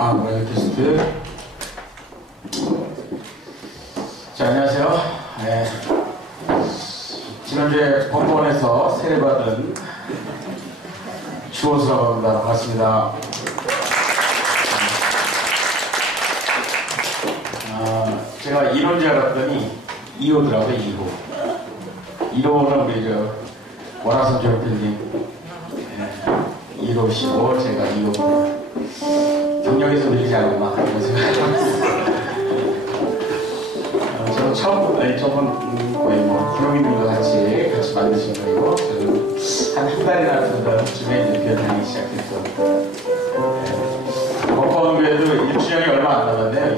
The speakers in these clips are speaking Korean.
테스트. 자, 안녕하세요. 네. 지난주에 법원에서 세례받은 주호수라고 합니다. 반갑습니다. 제가 1호인 줄 알았더니 2호더라고요. 2호. 1호는 우리 원하선 조협회님 1호시고 제가 2호. 경력에서 늘리지 않았나 그런 생각이 저는 저번 거의 구형님들과 같이 만드신 거이고 저는 한 달이나 두 달쯤에 이제 변하기 시작했고 법원외에도 1주년이 얼마 안 남았네요.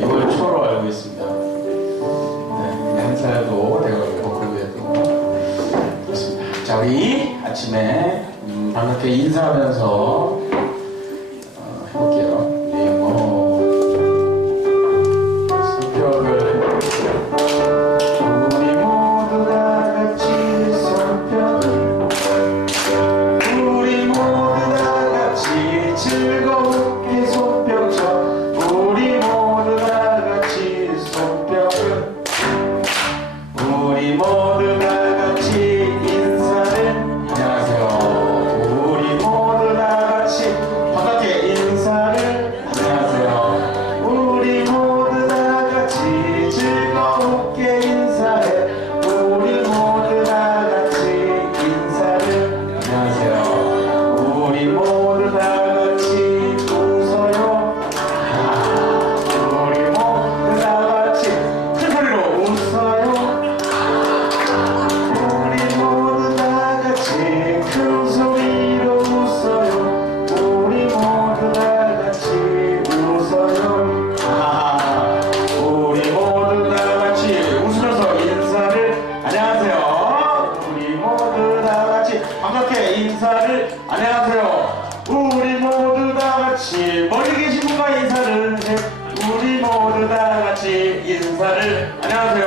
6월 초로 알고 있습니다. 네, 한 살도 되고 법원외에도 그렇습니다. 자, 우리 아침에 반갑게 인사하면서 해볼게요. 손뼉을 우리 모두 다 같이 손뼉을 우리 모두 다 같이 즐겁게 손뼉 쳐 우리 모두 다 같이 손뼉을 우리 모두 다 같이 인사를 안녕하세요. 우리 모두 다 같이 반갑게 인사를 안녕하세요. 우리 모두 다 같이 즐겁게 인사해 우리 모두 다 같이 인사를 안녕하세요. 우리 모두 다 같이 웃어요. 우리 모두 다 같이 큰 소리로 웃어요. 우리 모두 다 같이 큰 소리로 웃어요. 우리 모두 다 같이 웃어요. 우리 모두 다 같이 웃으면서 인사를 안녕하세요. 우리 모두 다 같이 반갑게 인사를 안녕하세요. 우리 모두 다 같이 멀리 계신 분과 인사를 해. 우리 모두 다 같이 인사를 안녕하세요.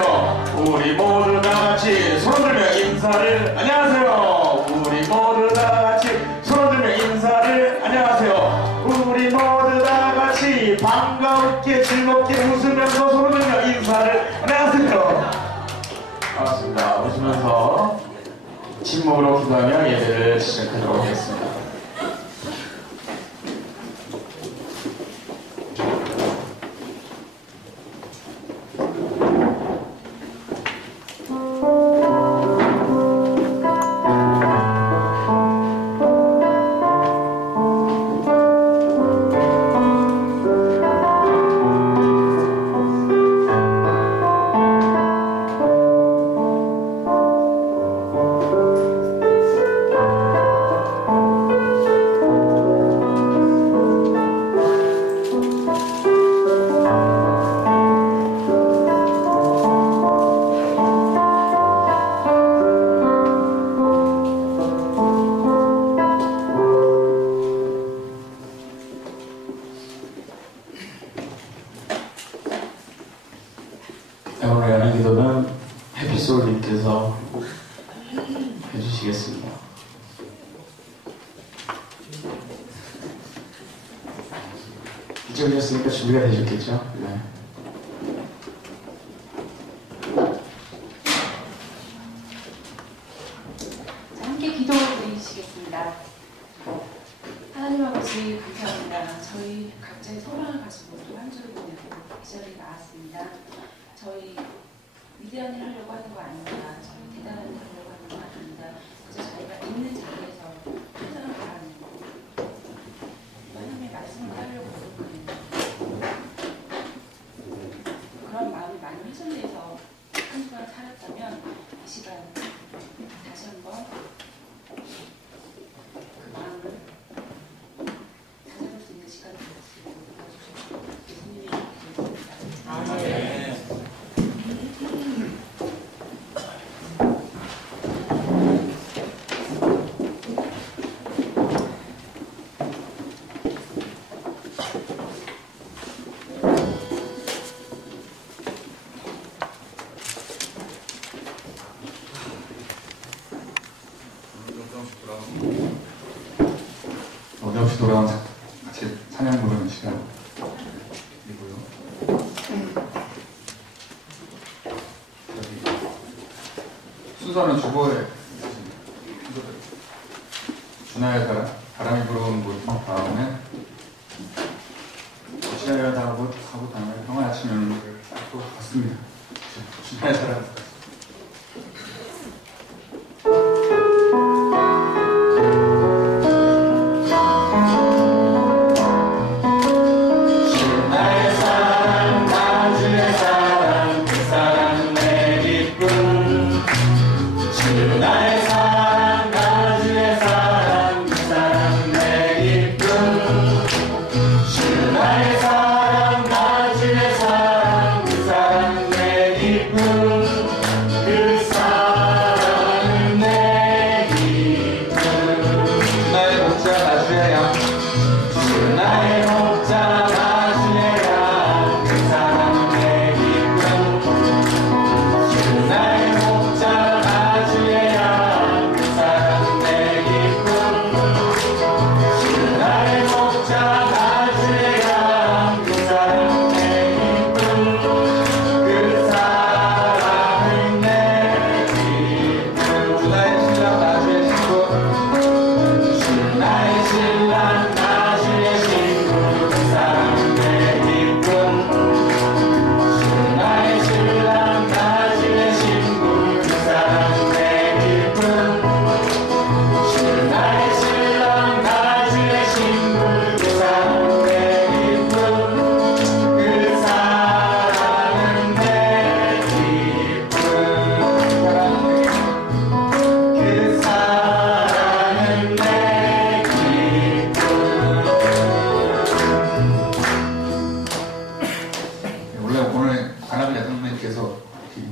우리 모두 다 같이 손 들며 인사를 안녕하세요. 우리 모두 다 같이 손 들며 인사를 안녕하세요. 우리 모두 다 같이 반갑게 즐겁게 웃으면서 손 들며 인사를 안녕하세요. 반갑습니다. 웃으면서 침묵으로 기도하며 예배를 시작하도록 하겠습니다. 오늘 연한 기도는 해피소울님께서 해주시겠습니다. 이쪽이셨으니까 준비가 되셨겠죠? 네. 자, 함께 기도 드리시겠습니다. 하나님 아버지 감사합니다. 저희 각자의 소망을 가지고 또 한 주를 보내고 이 자리에 나왔습니다. 저희 위대한 일 하려고 하는 거 아닙니다. 저희 대단한 일 하려고 하는 거 아닙니다. 그래서 저희가 있는 자리에서 최선을 다하는 하나님의 말씀을 하려고 노력하는 그런 마음이 많이 훼손돼서 한 주간 살았다면 이 시간 다시 한번 그 마음을 다잡을 수 있는 시간이 되었으면 도와주시고 예수님의 이름으로 기도드립니다. 아멘. 순서는 주보에 준하의 바람이 불어오는 곳 다음에 시야를 하고 다음에 평화 아침 연구를 또 갔습니다. 준하의 사람.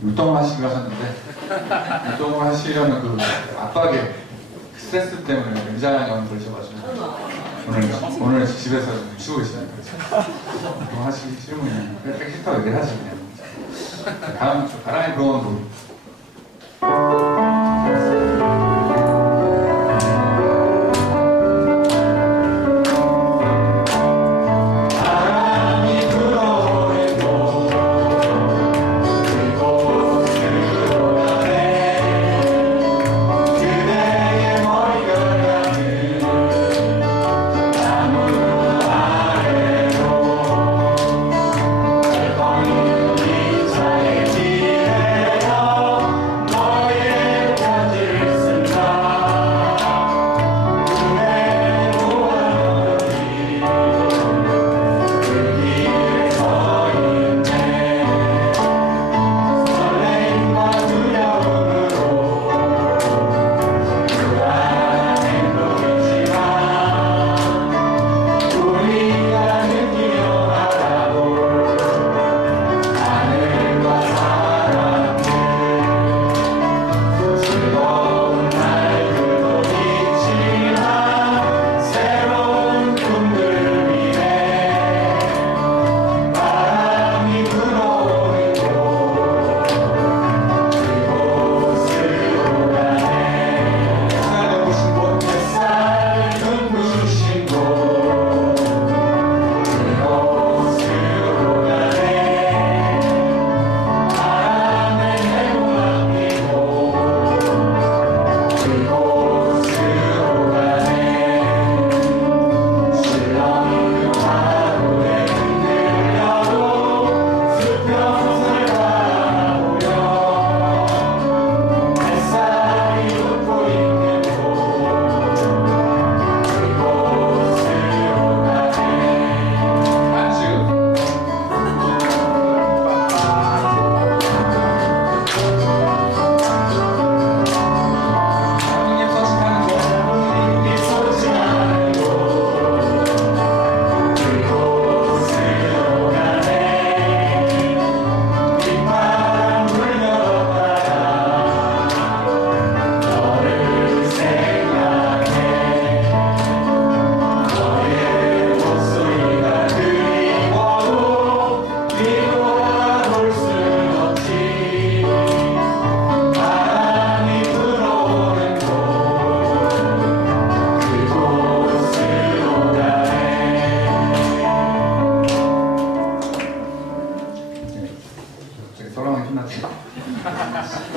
율동을 하시기로 하셨는데 율동을 하시려면 그 압박에 스트레스 때문에 굉장히 걸리셔가지고 오늘 집에서 좀 쉬고 계시네요. 율동하시기 싫으면 팩시터 얘기를 하지 그냥. 다음 바람이 불어오는 곳. Oh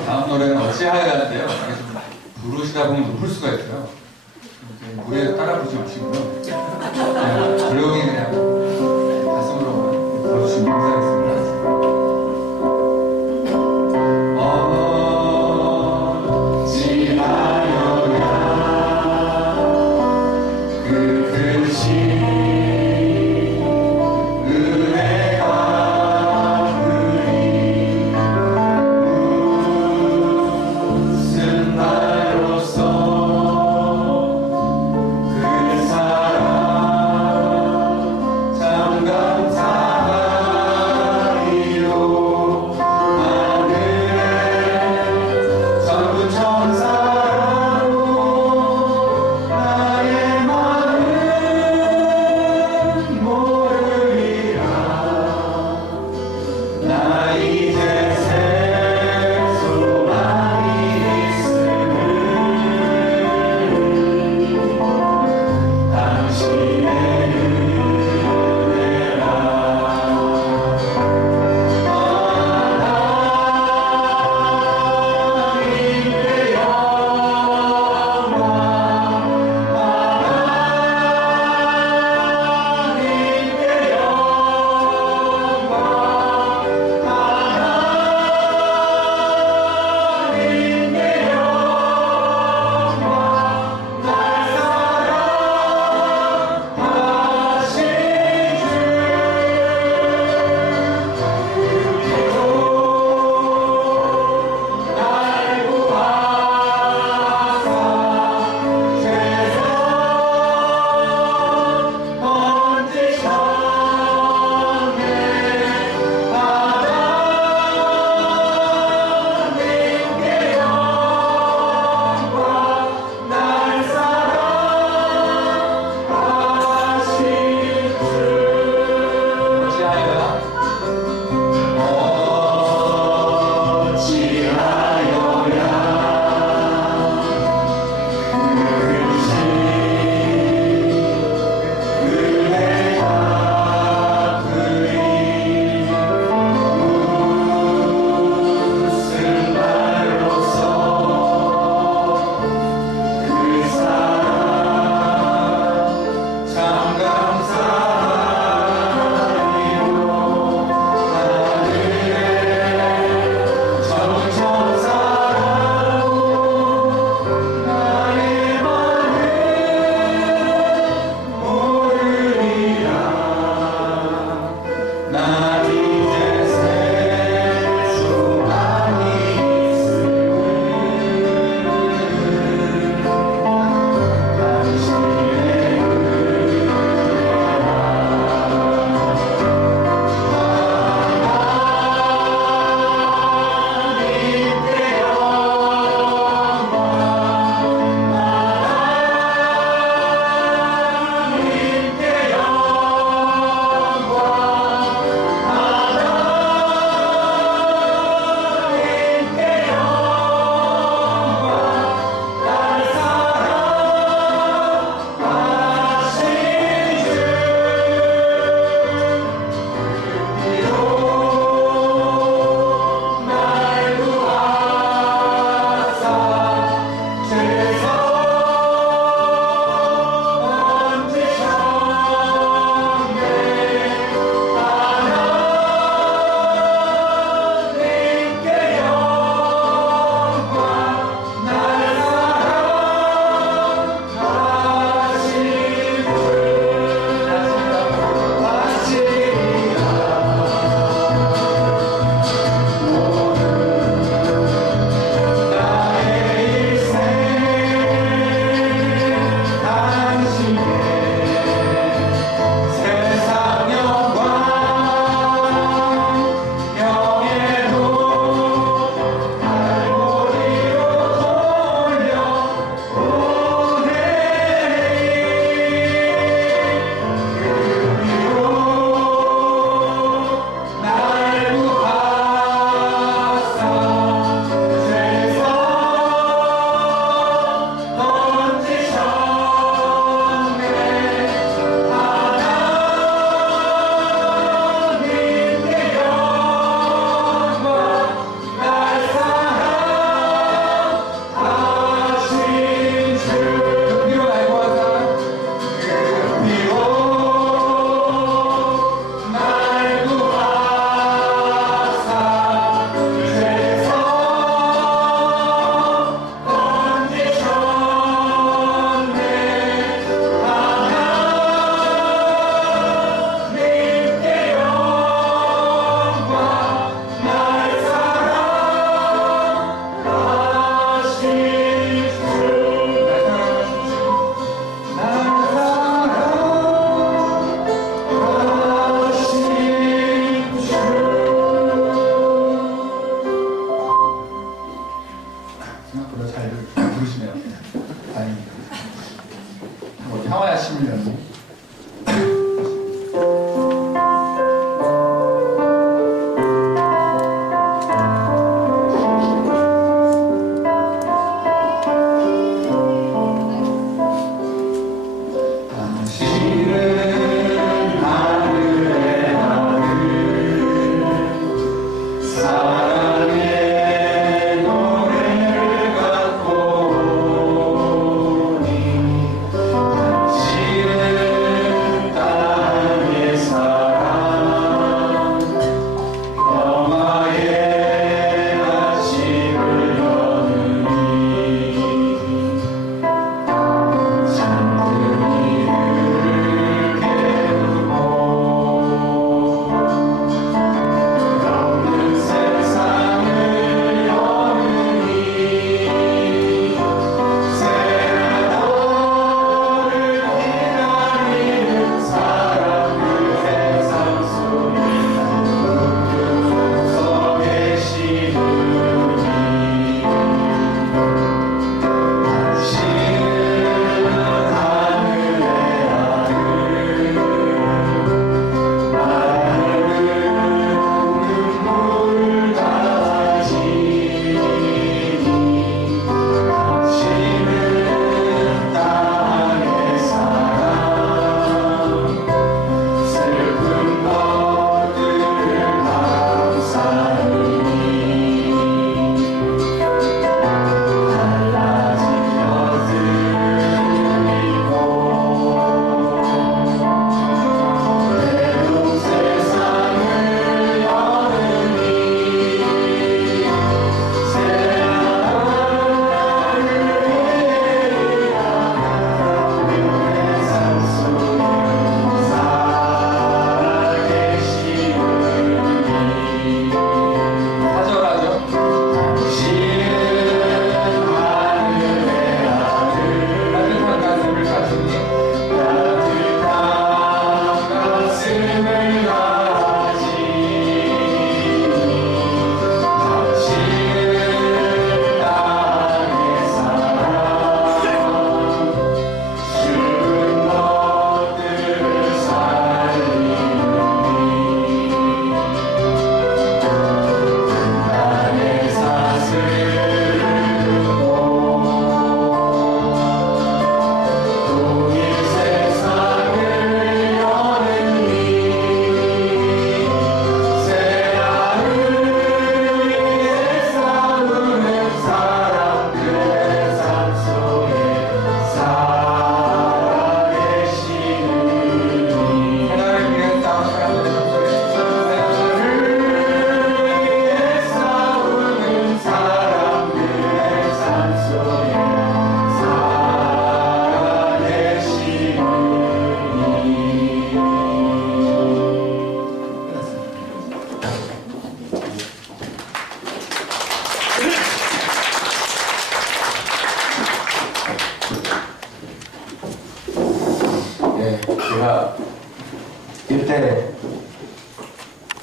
다음 노래는 어찌하여야인데요. 이게 좀 부르시다 보면 높을 수가 있어요. 이렇게 무리해서 따라 부르지 마시고요. 그냥 조용히 그냥 가슴으로만 불러주시면 감사하겠습니다. 참 감사합니다.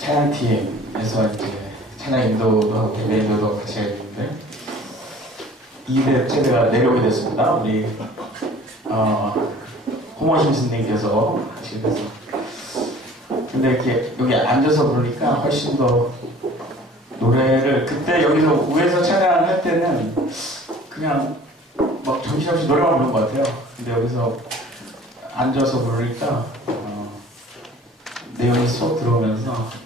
찬양팀에서 이제 찬양 인도도 하고 예배 인도도 같이 했는데 2대째가 내려오게 됐습니다. 우리 홍원심 스님께서 같이 해서 근데 이렇게 여기 앉아서 부르니까 훨씬 더 노래를 그때 여기서 위에서 찬양을 할 때는 그냥 막 정신없이 노래만 부르는 것 같아요. 근데 여기서 앉아서 부르니까 내용이 쏙 들어오면서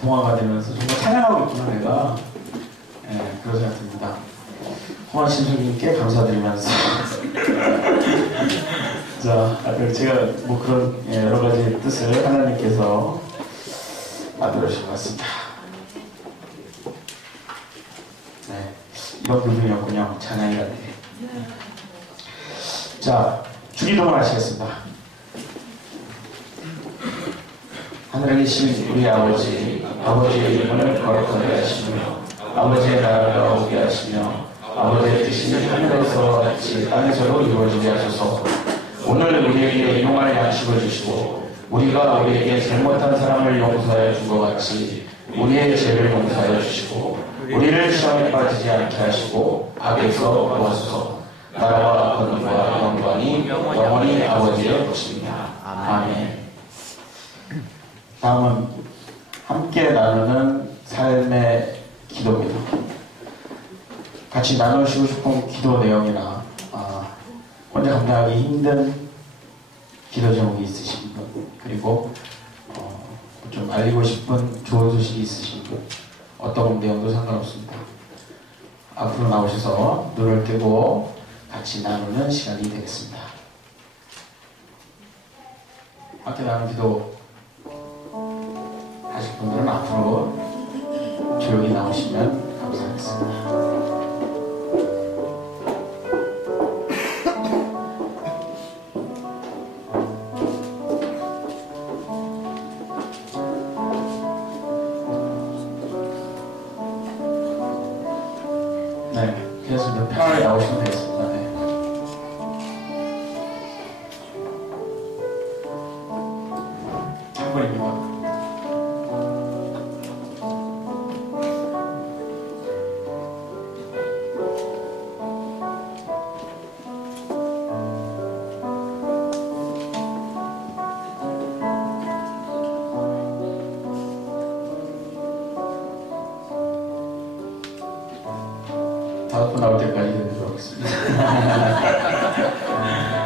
동화가 되면서 정말 찬양하고 있구나 내가 그런 생각 듭니다. 홍원심 스님께 감사드리면서 자, 제가 뭐 그런 여러 가지 뜻을 하나님께서 만들어 주신 것 같습니다. 네, 이런 부분이었군요. 찬양이라는 게. 자, 주기도문 하시겠습니다. 하늘에 계신 우리 아버지, 아버지의 이름을 거룩하게 하시며 아버지의 나라가 오게 하시며 아버지의 뜻이 하늘에서 같이 땅에서도 이루어지게 하소서. 오늘 우리에게 일용할 양식을 주시고 우리가 우리에게 잘못한 사람을 용서하여 준 것 같이 우리의 죄를 용서하여 주시고 우리를 시험에 빠지지 않게 하시고 악에서 구하소서. 나라와 권능과 영광이 영원히 아버지의 것입니다. 아멘. 다음은 함께 나누는 삶의 기도입니다. 같이 나누시고 싶은 기도 내용이나 혼자 감당하기 힘든 기도 제목이 있으신 분, 그리고 좀 알리고 싶은 좋은 소식이 있으신 분, 어떤 내용도 상관없습니다. 앞으로 나오셔서 눈을 뜨고 같이 나누는 시간이 되겠습니다. 함께 나누는 기도 하실 분들은 앞으로 조용히 나오시면 감사하겠습니다. 네, 그래서 편하게 나오시면 되겠습니다. 네. 한 분입니다. 다섯 분 나올 때까지 기다리도록 하겠습니다.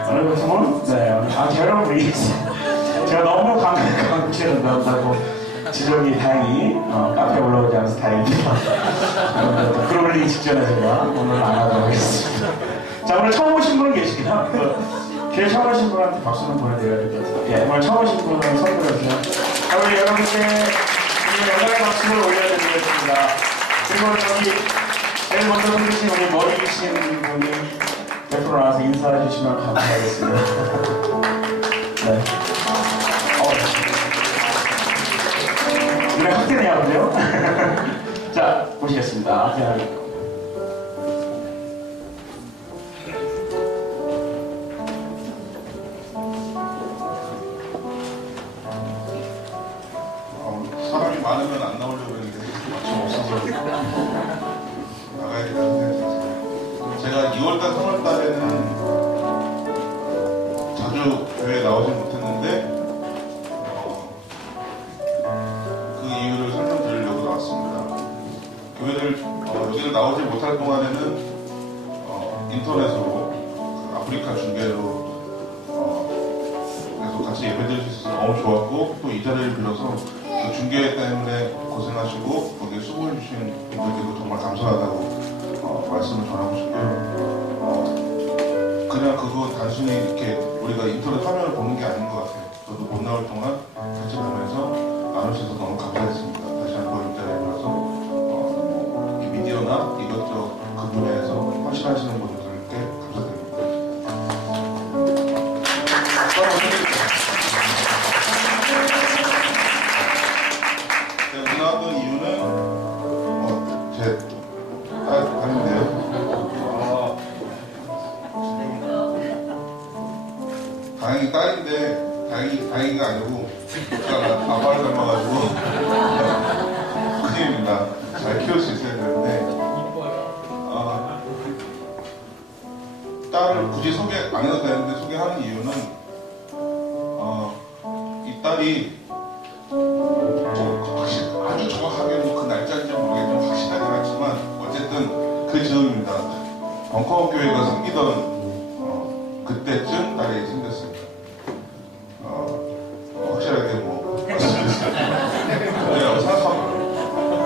오늘 방송은 제가 모르겠어요. 제가 너무 강추를 넣었다고 지적이 다행히 카페에 올라오지 않아서 다행입니다. 글 올리기 직전에 제가 오늘 안 하도록 하겠습니다. 자, 오늘 처음 오신 분은 계시나? 제일 처음 오신 분한테 박수 좀 보내드려야 될 것 같아요. 예, 오늘 처음 오신 분은 선물해주세요. 자, 우리 여러분께 영광의 박수를 올려드리겠습니다. 그리고 여기 제일 먼저 흔드신 우리 머리 기신 분이 옆으로 나와서 인사해 주시면 감사하겠습니다. 네. 이거 확대네요, 그죠? 자, 보시겠습니다. 사람이 많으면 안 나오려고 했는데 마침 없어서 나가야 된다는 생각이 들었어요. 제가 2월달, 3월달에는 자주 교회에 나오지 못했는데 그 이유를 설명드리려고 나왔습니다. 여기를 나오지 못할 동안에는 인터넷으로 그 아프리카 중계로 계속 같이 예배드릴 수 있어서 너무 좋았고, 또 이 자리를 빌어서 그 중계 때문에 고생하시고 거기에 수고해주신 분들께도 정말 감사하다고 말씀을 전하고 싶고요. 그냥 그거 단순히 이렇게 우리가 인터넷 화면을 보는 게 아닌 것 같아요. 저도 못 나올 동안 같이 가면서 나눌 수 있어서 너무 감사했습니다. 다시 한번 이 자리에 와서 미디어나 이것저것 그 분야에서 헌신하시는 분들께 감사드립니다. 제가 여기 나왔던 이유는 제 딸인데요. 다행히 딸인데 다행이가 아니고 제가 아빠를 닮아가지고 굳이 소개 안 해도 되는데 소개하는 이유는 이 딸이 아주 정확하게 그 날짜인지 모르겠지만 확실하진 않지만 어쨌든 그 즈음입니다. 벙커교회가 생기던 그때쯤 딸이 생겼습니다. 확실하게 뭐 말씀드리겠습니다. 생각합니다.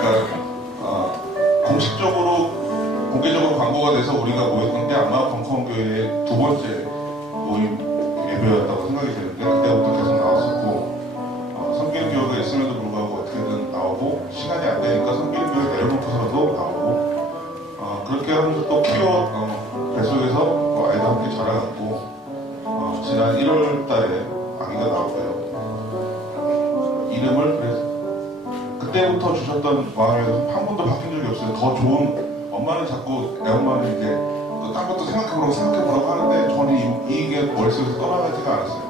그러니까 공식적으로 공개적으로 광고가 돼서 우리가 모였던 게 아마 벙커교회의 두 번째 모임 예배였다고 생각이 되는데 그때부터 계속 나왔었고 성길교회가 있음에도 불구하고 어떻게든 나오고 시간이 안 되니까 성길교회 내려놓고서라도 나오고 그렇게 하면서 또 뱃속에서 아이도 함께 자라갔고 지난 1월 달에 아기가 나왔고요. 이름을 그래서 그때부터 주셨던 마음이 한 번도 바뀐 적이 없어요. 더 좋은 엄마는 자꾸 애엄마는 이제 딴 것도 생각해보라고 하는데 저는 이게 머릿속에서 떠나가지가 않았어요.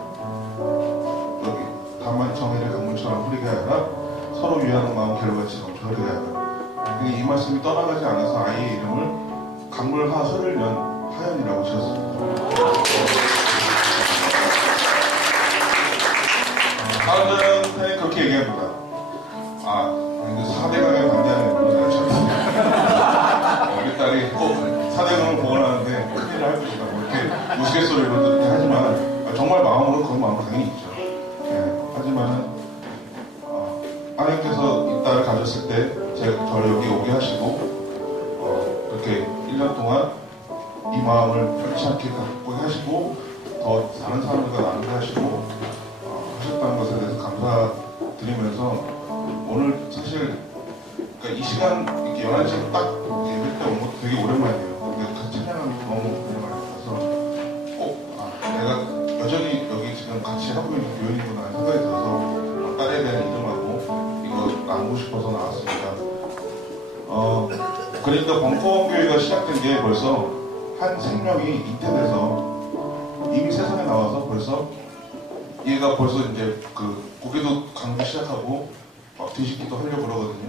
여기 다만 정의를 강물처럼 흐리게 하라 서로 위하는 마음 결과치 넘쳐 흐리게 하라. 이 말씀이 떠나가지 않아서 아이의 이름을 강물하 흐르면 하연이라고 지었습니다. 사람들은 그렇게 얘기합니다. 근데 4대강에 반대하는 분들 참 우리 딸이 꼭 4대강을 복원하는데 큰일을 할 것이다. 뭐 이렇게 우스갯소리로 듣긴 하지만 정말 마음으로 그런 마음은 당연히 있죠. 하지만은 하나님께서 이 딸을 가졌을 때 저를 여기 오게 하시고 이렇게 1년 동안 이 마음을 편치 않게 갖고 하시고 더 다른 사람들과 나누게 하시고 하셨다는 것에 대해서 감사드리면서 오늘 사실 그러니까 이 시간 이렇게 11시에 딱 예배 때 온 것도 되게 오랜만이에요. 근데 그 찬양함이 너무 오랜만에 같아서 꼭 내가 여전히 여기 지금 같이 하고 있는 교인이구나 하는 생각이 들어서 딸에 대한 이름하고 이거 나누고 싶어서 나왔습니다. 그러니까 벙커교회가 시작된 게 벌써 한 생명이 잉태돼서 이미 세상에 나와서 벌써 얘가 벌써 이제 그 고개도 감기 시작하고 막 뒤집기도 하려고 그러거든요.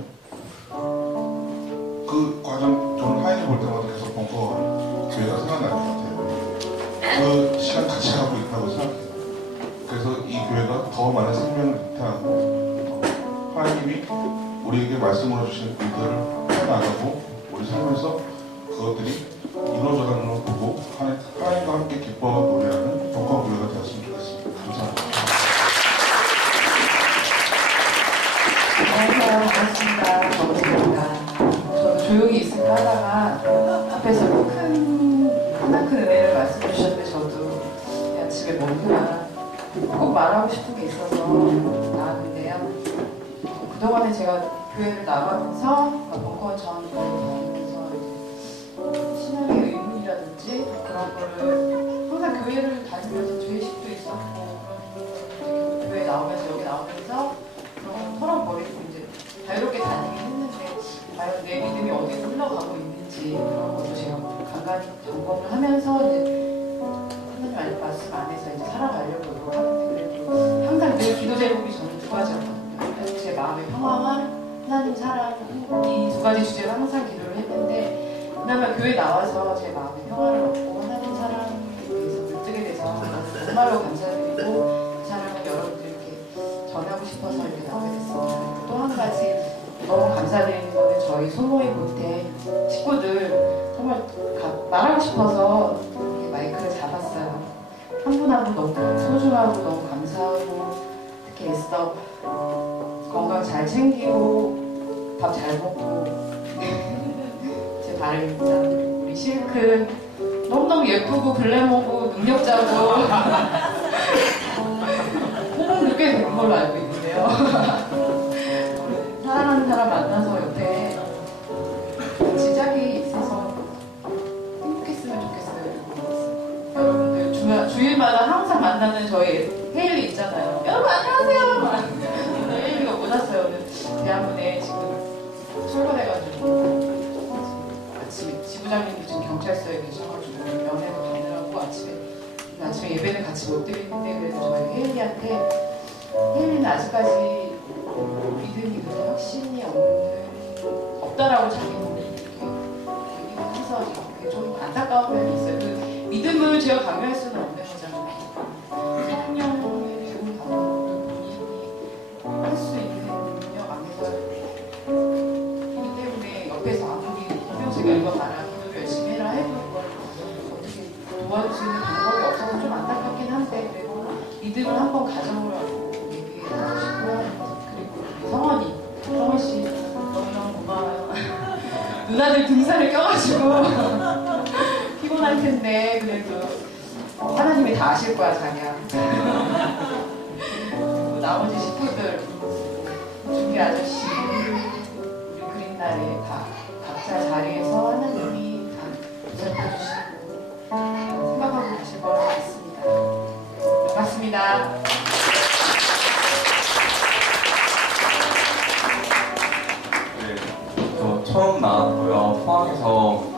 그 과정 저는 하인이 볼 때마다 계속 벙커교회가 생각나는 것 같아요. 그 시간 같이 가고 있다고 생각해요. 그래서 이 교회가 더 많은 생명을 잉태하고 하나님이 우리에게 말씀으로 주신 일들을 해나가고 우리 삶에서 그것들이 이루어져가는 걸 보고 하나님과 함께 기뻐 노래하는 벙커교회가 되었으면 좋겠습니다. 감사합니다. 안녕하세요. 반갑습니다. 정수입니다. 저도 조용히 있을까 하다가 앞에서 크나큰 은혜를 말씀해 주셨는데 저도 그냥 집에 멈추나 꼭 말하고 싶은 게 있어서 나왔는데요. 그동안에 제가 교회를 나가면서 벙커 전을 다니면서 신앙의 의문이라든지 그런 거를 항상 교회를 다니면서 죄의식도 있었고 그런 교회 나오면서 여기 나오면서 그런 털어버리고 이제 자유롭게 다니긴 했는데 과연 내 믿음이 어디로 흘러가고 있는지 그런 것도 제가 간간히 점검을 하면서 이제 하나님 말씀 안에서 이제 살아가려고 노력하는데 그래도 항상 늘 기도 제목이 저는 두 가지였거든요. 제 마음의 평화와 하나님 사랑 이 두 가지 주제로 항상 기도를 했는데 그나마 교회 나와서 제 마음의 평화를 얻고 하나님 사랑에 대해서 물뜨게 돼서 정말로 감사드리고 그 사랑을 여러분들께 전하고 싶어서 이렇게 나오게 됐습니다. 또 한 가지 너무 감사드리는 거는 저희 소모임 못해 식구들 정말 말하고 싶어서 이렇게 마이크를 잡았어요. 한 분 한 분 너무 소중하고 너무 감사하고 특히 애써 건강 잘 챙기고 밥 잘 먹고 제 바람입니다. 우리 실크 너무너무 예쁘고 글래머고 능력자고 호응도 꽤 되는 걸로 알고 있는데요. 사랑하는 사람 만나서 옆에 지작이 있어서 행복했으면 좋겠어요. 여러분들 주일마다 항상 만나는 저희 헤일리 있잖아요. 여러분 안녕하세요. 헤일리가 못 왔어요. 오늘 대학문에 지금 출근해가지고 아침에 지부장님도 지금 경찰서에 계셔가지고 면회도 가느라고 아침에 예배는 같이 못 드리는데 그래서 저희 헤일리한테 헤일리는 아직까지 믿음이 그래 확신이 없다라고 자기는 이렇게 얘기를 해서 좀 안타까운 면이 있어요. 그 믿음을 제가 강요할 수는 없는 거잖아요. 학령에 좋은 방법도 본인이 할 수 있는 능력 안에서 이기 때문에 옆에서 아무리 김명수가 이거 말하고 열심히 해라 해도 그걸 어떻게 도와줄 수 있는 방법이 없어서 좀 안타깝긴 한데 그리고 믿음을 한번 가져보라고 얘기하고 싶고 그리고 성원이 성원씨 너무너무 고마워요. 누나들 등산을 껴가지고 피곤할 텐데 그래도 하나님이 다 아실 거야 자기야. 나머지 식구들 준비 아저씨 우리 그린날에 다 각자 자리에서 하나님이 다 붙잡아 주시고 생각하고 계실 거라고 믿습니다. 반갑습니다. 네, 저 처음 나왔고요. 포항에서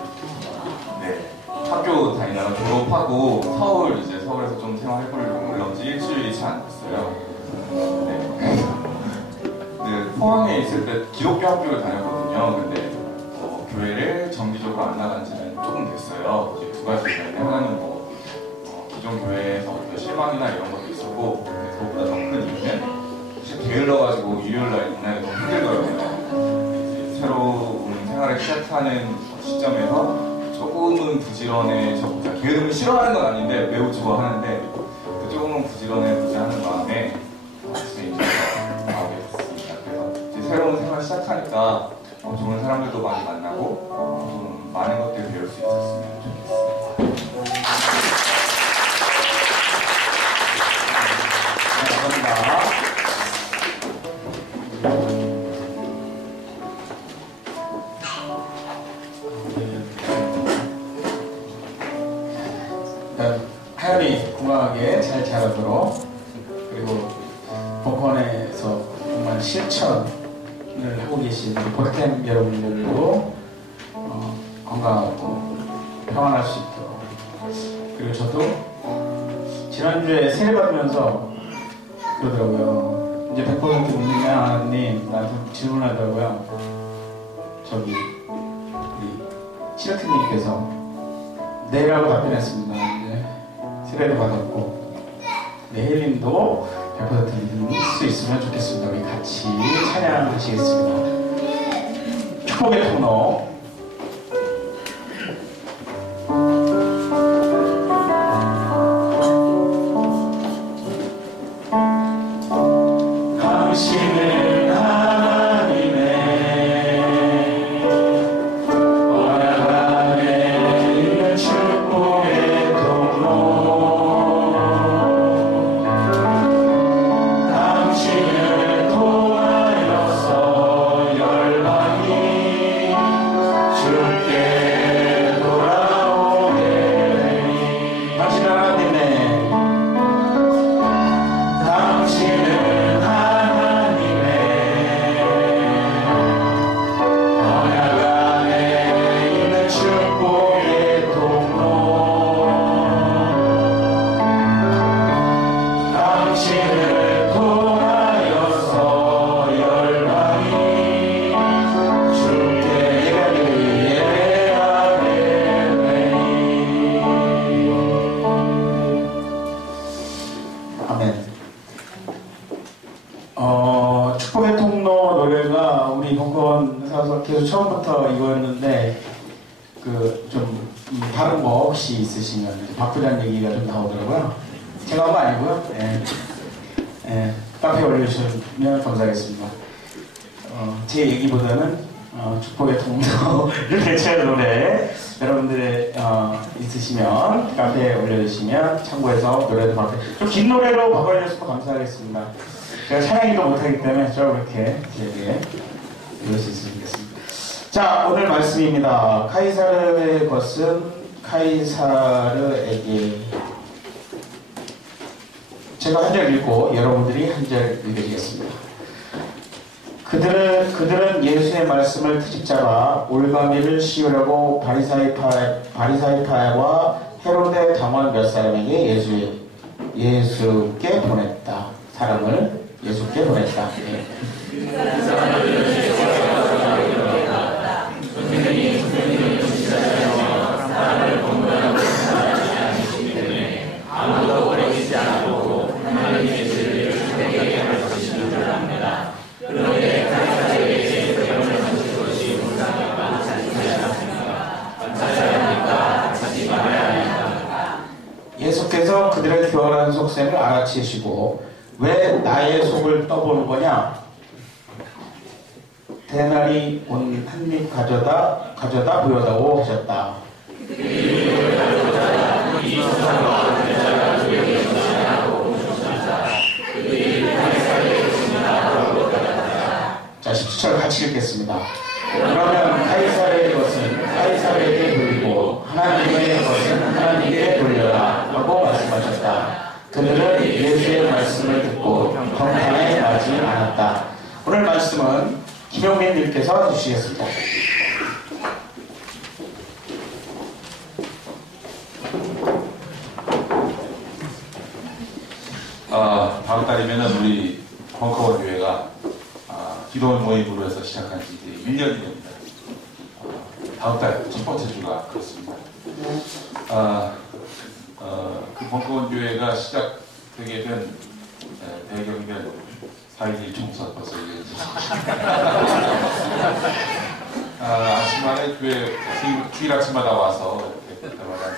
학교 다니다가 졸업하고 서울에서 좀 생활해보려고 올라온 지 일주일이 채 안 됐어요. 포항에 있을 때 기독교 학교를 다녔거든요. 근데 교회를 정기적으로 안 나간 지는 조금 됐어요. 이제 두 가지 때문에 하나는 기존 교회에서 어떤 실망이나 이런 것도 있었고 그것보다 더 큰 이유는 사실 게을러가지고 일요일날 만나기 너무 힘들더라고요. 새로운 생활을 시작하는 시점에서 조금은 부지런해져보자. 게으름을 싫어하는 건 아닌데 매우 좋아하는데 조금은 부지런해보자 하는 마음에 스페인에서 나오게 됐습니다. 그래서 이제 새로운 생활을 시작하니까 좋은 사람들도 많이 만나고 좀 많은 것들을 배울 수 있었으면 좋겠습니다. 감사합니다. 하연이 건강하게 잘 자라도록 그리고 벙커원에서 정말 실천을 하고 계신 보템 여러분들도 건강하고 평안할 수 있도록 그리고 저도 지난주에 세례 받으면서 그러더라고요. 이제 100% 믿느냐 하나님 나한테 질문하더라고요. 저기 우리 시라트님께서 네라고 답변했습니다. 이제 세례도 받았고 내일님도 100% 믿을 수 있으면 좋겠습니다. 우리 같이 찬양하시겠습니다. 축복의 통로. 당신은 하나님의 원하감에 있는 축복의 통로 당신을 통하여서 열방이 주께 돌아오리니 당신 하나님의 당신은 하나님의 언약 안에 있는 축복의 통로 당신을 통하여서 열방이 주께 예배하겠네. 아멘. 축복의 통로 노래가 우리 벙커원에서 계속 처음부터 이거였는데 좀 다른 거 혹시 있으시면 바꾸자는 얘기가 좀 나오더라고요. 제가 한 거 아니고요. 카페에 올려주시면 감사하겠습니다. 제 얘기보다는 축복의 통로를 대체할 노래 여러분들 있으시면 카페에 올려주시면 참고해서 노래도 바꿔 좀 긴 노래로 바꿔주셨으면 감사하겠습니다. 제가 찬양기도 못하기 때문에 좀 이렇게 길게 읽을 수 있으면 좋겠습니다. 자, 오늘 말씀입니다. 카이사르의 것은 카이사르에게. 제가 한 절 읽고 여러분들이 한 절 읽으시겠습니다. 그들은 예수의 말씀을 트집잡아 올가미를 씌우려고 바리사이파와 헤로데 당원 몇 사람에게 예수께 보냈다. 사람을 예수께 보냈다. 예. 올바른 속셈을 알아채시고 왜 나의 속을 떠보는 거냐? 대나리 온 한입 가져다 보여다오 하셨다. 자, 17절 같이 읽겠습니다. 그러면 카이사르의 것은 카이사르에게 돌리고 하나님의 것은 하나님께 돌려라 라고 말씀하셨다. 그들은 예수의 말씀을 듣고 경탄에 나지 않았다. 오늘 말씀은 김용민 님께서 주시겠습니다. 다음 달이면은 우리 벙커원 교회가 기도 모임으로 해서 시작한 지 이제 1년이 됩니다. 다음 달 첫 번째 주가 그렇습니다. 그 벙커원 교회가 시작되게 된 배경이면 4.11 총선 벌써 아침마다 교회 주일 아침마다 와서 그때마다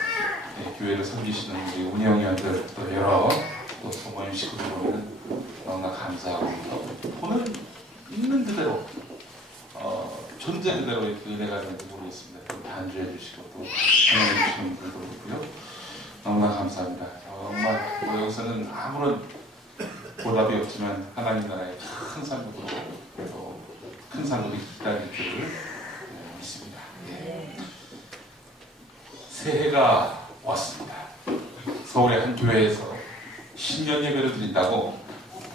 교회를 섬기시는 우리 운영위원들 또 여러 또 소모임 식구들 보면 너무나 감사하고 돈은 있는 그대로 존재 그대로 은혜가 되는지 모르겠습니다. 반주해 주시고 또 하나님 주시는 분들도 있고요. 너무나 감사합니다. 정말 여기서는 아무런 보답이 없지만 하나님 나라의 큰 상급으로 또 큰 상급이 기다릴 줄을 믿습니다. 예. 새해가 왔습니다. 서울의 한 교회에서 신년 예배를 드린다고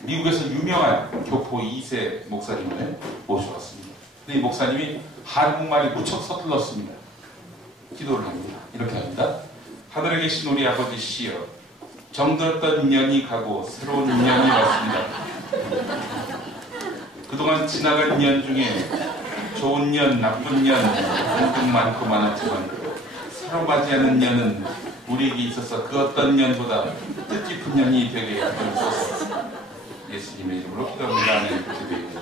미국에서 유명한 교포 2세 목사님을 모셔왔습니다. 근데 이 목사님이 한국말이 무척 서툴렀습니다. 기도를 합니다. 이렇게 합니다. 하늘에 계신 우리 아버지시여, 정들었던 년이 가고 새로운 년이 왔습니다. 그동안 지나간 년 중에 좋은 년, 나쁜 년 등등 많고 많았지만 새로 맞이하는 년은 우리에게 있어서 그 어떤 년보다 뜻깊은 년이 되게 하옵소서. 예수님의 이름으로 기도합니다. 하는 기도입니다.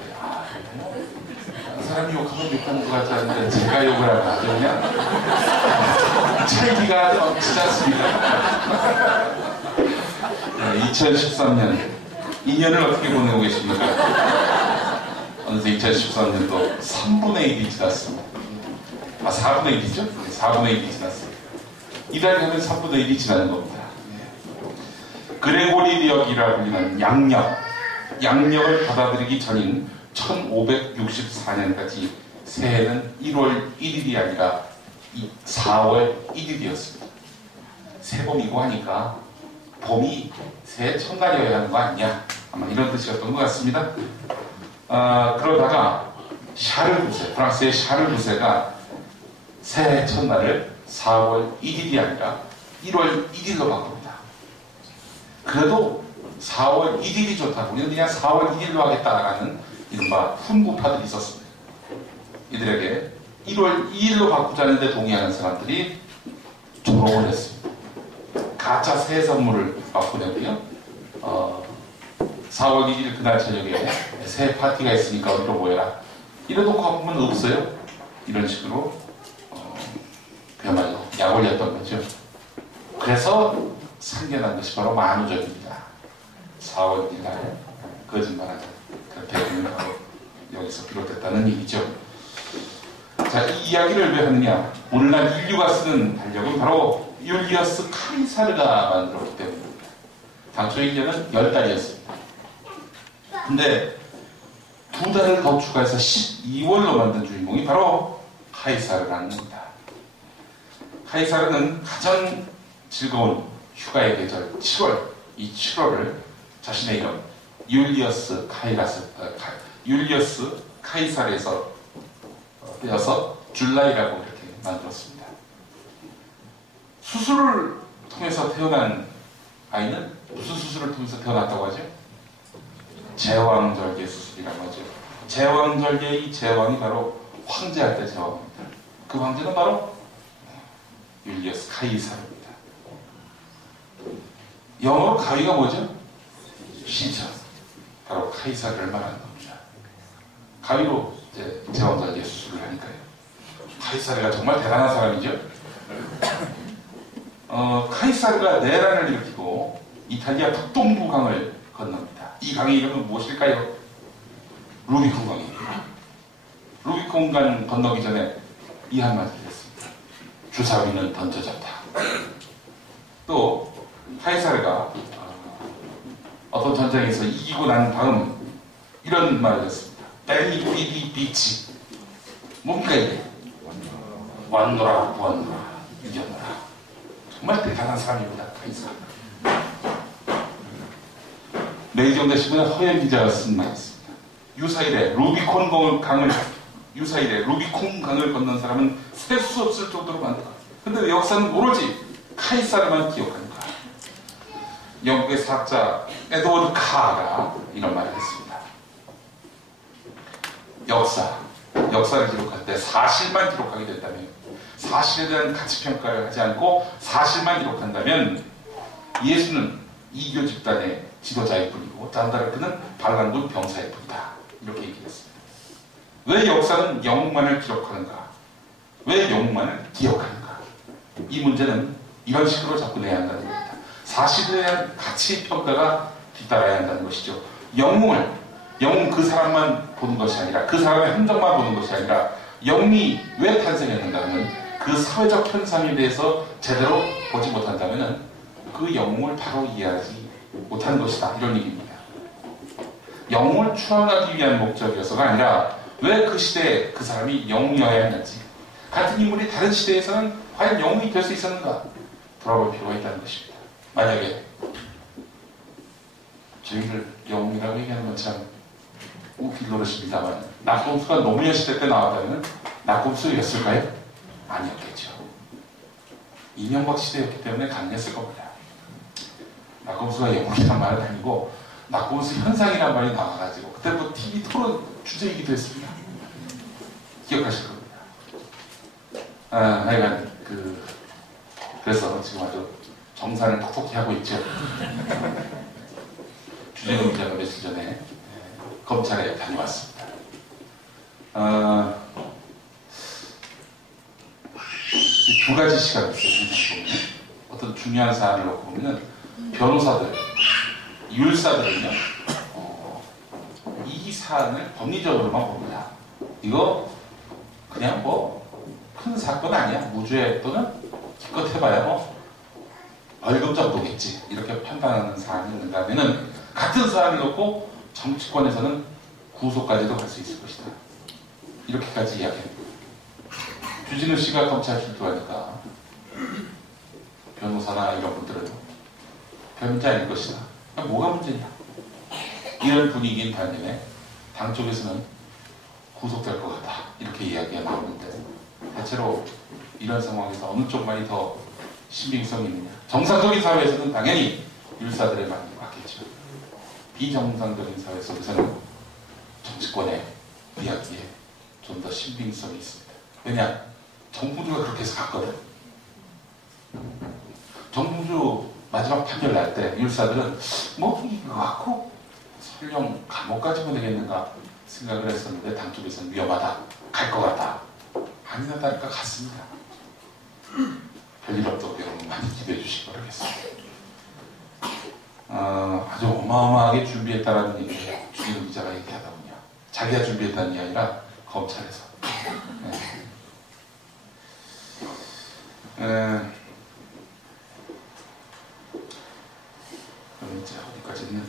사람이 욕하면 욕하는 것 같지 않은데 제가 욕을 하면 아주 그냥 차이가 넘치지 않습니다. 2013년 2년을 어떻게 보내고 계십니까? 어느새 2013년도 3분의 1이 지났습니다. 4분의 1이죠? 4분의 1이 지났습니다. 이달에 하면 3분의 1이 지나는 겁니다. 그레고리력이라 불리는 양력을 받아들이기 전인 1564년까지 새해는 1월 1일이 아니라 4월 1일이었습니다. 새봄이고 하니까 봄이 새해 첫날이어야 하는 거 아니냐, 아마 이런 뜻이었던 것 같습니다. 그러다가 프랑스의 샤를 부세가 새해 첫날을 4월 1일이 아니라 1월 1일로 바꿉니다. 그래도 4월 1일이 좋다고, 우리는 그냥 4월 1일로 하겠다라는 이른바 훈구파들이 있었습니다. 이들에게 1월 2일로 바꾸자는데 동의하는 사람들이 조롱을 했습니다. 가짜 새 선물을 막 보내고요. 4월 1일 그날 저녁에 새 파티가 있으니까 어디로 모여라. 이래놓고 가보면 없어요. 이런 식으로 그야말로 약 올렸던 거죠. 그래서 생겨난 것이 바로 만우절입니다. 4월 1일 날 거짓말하는 그 배경이 바로 여기서 비롯됐다는 얘기죠. 자, 이 이야기를 왜 하느냐? 오늘날 인류가 쓰는 달력은 바로 율리어스 카이사르가 만들었기 때문입니다. 당초 1년은 10달이었습니다. 근데 2달을 더 추가해서 12월로 만든 주인공이 바로 카이사르라는 겁니다. 카이사르는 가장 즐거운 휴가의 계절 7월, 이 7월을 자신의 이름 율리어스 카이사르에서 떼어서 줄라이라고 이렇게 만들었습니다. 수술을 통해서 태어난 아이는 무슨 수술을 통해서 태어났다고 하죠? 제왕절개 수술이라고 하죠. 제왕절개의 이 제왕이 바로 황제할 때 제왕입니다. 그 황제는 바로 율리어스 카이사르입니다. 영어로 가위가 뭐죠? 시저. 바로 카이사르를 말하는 겁니다. 가위로 이제 제왕절개 수술을 하니까요. 카이사르가 정말 대단한 사람이죠. 카이사르가 내란을 일으키고 이탈리아 북동부 강을 건넙니다. 이 강의 이름은 무엇일까요? 루비콘 강입니다. 루비콘 강 건너기 전에 이 한마디를 했습니다. 주사위는 던져졌다. 또 카이사르가 어떤 전쟁에서 이기고 난 다음 이런 말을 했습니다. 베리 비비 비치. 뭡니까 이게? 왔노라 구웠노라 이겼노라. 정말 대단한 사람입니다. 카이사. 레이정 대신에 허연 기자가 쓴 말이 있습니다. 유사일에 루비콘 강을 건넌 사람은 셀 수 없을 정도로 많다. 근데 왜 역사는 오로지 카이사르만 기억하는가? 영국의 사학자 에드워드 카가 이런 말을 했습니다. 역사를 기록할 때 사실만 기록하게 된다면, 사실에 대한 가치평가를 하지 않고 사실만 기록한다면 예수는 이교 집단의 지도자일 뿐이고 잔다르크는 반란군 병사일 뿐이다. 이렇게 얘기했습니다. 왜 역사는 영웅만을 기록하는가? 왜 영웅만을 기억하는가? 이 문제는 이런 식으로 접근해야 한다는 겁니다. 사실에 대한 가치평가가 뒤따라야 한다는 것이죠. 영웅 그 사람만 보는 것이 아니라, 그 사람의 흔적만 보는 것이 아니라, 영웅이 왜 탄생했는가 하면 그 사회적 현상에 대해서 제대로 보지 못한다면 그 영웅을 바로 이해하지 못하는 것이다. 이런 얘기입니다. 영웅을 추앙하기 위한 목적이어서가 아니라 왜 그 시대에 그 사람이 영웅이어야 했는지, 같은 인물이 다른 시대에서는 과연 영웅이 될 수 있었는가 돌아볼 필요가 있다는 것입니다. 만약에 저희를 영웅이라고 얘기하는 건 참 웃길 노릇입니다만, 낙곰수가 노무현 시대 때 나왔다면 낙곰수였을까요? 아니었겠죠. 이명박 시대였기 때문에 가능했을 겁니다. 낙곰수가 영웅이란 말은 아니고 낙곰수 현상이란 말이 나와가지고 그때부터 TV 토론 주제이기도 했습니다. 기억하실 겁니다. 하여간 그래서 지금 아주 정산을 톡톡히 하고 있죠. 주재근 기자가 며칠 전에 검찰에 다녀왔습니다. 두 가지 시각이 있어요. 어떤 중요한 사안을 놓고 보면 변호사들, 율사들은요, 이 사안을 법리적으로만 봅니다. 이거 그냥 큰 사건 아니야. 무죄 또는 기껏 해봐야 벌금 정도겠지. 이렇게 판단하는 사안이 있는가 하면은 같은 사안을 놓고 정치권에서는 구속까지도 갈 수 있을 것이다. 이렇게까지 이야기합니다. 주진우 씨가 검찰 출두하니까 변호사나 이런 분들은 변자일 것이다. 뭐가 문제냐? 이런 분위기인 반면에 당 쪽에서는 구속될 것 같다. 이렇게 이야기가 나오는데 대체로 이런 상황에서 어느 쪽만이 더 신빙성이 있느냐? 정상적인 사회에서는 당연히 율사들의 말이 맞겠죠. 비정상적인 사회 속에서는 정치권의 이야기에 좀 더 신빙성이 있습니다. 왜냐? 정봉주가 그렇게 해서 갔거든. 정봉주 마지막 판결 날 때 율사들은 이거 갖고 설령 감옥까지면 되겠는가 생각을 했었는데 당 쪽에서는 위험하다, 갈 것 같다. 아니나 다를까 갔습니다. 별일 없도록 여러분 많이 기대해 주시기 바라겠습니다. 아주 어마어마하게 준비했다라는 얘기를 주진우 기자가 얘기하다 보냐. 자기가 준비했다는 게 아니라 검찰에서. 그럼 이제 어디까지 했는데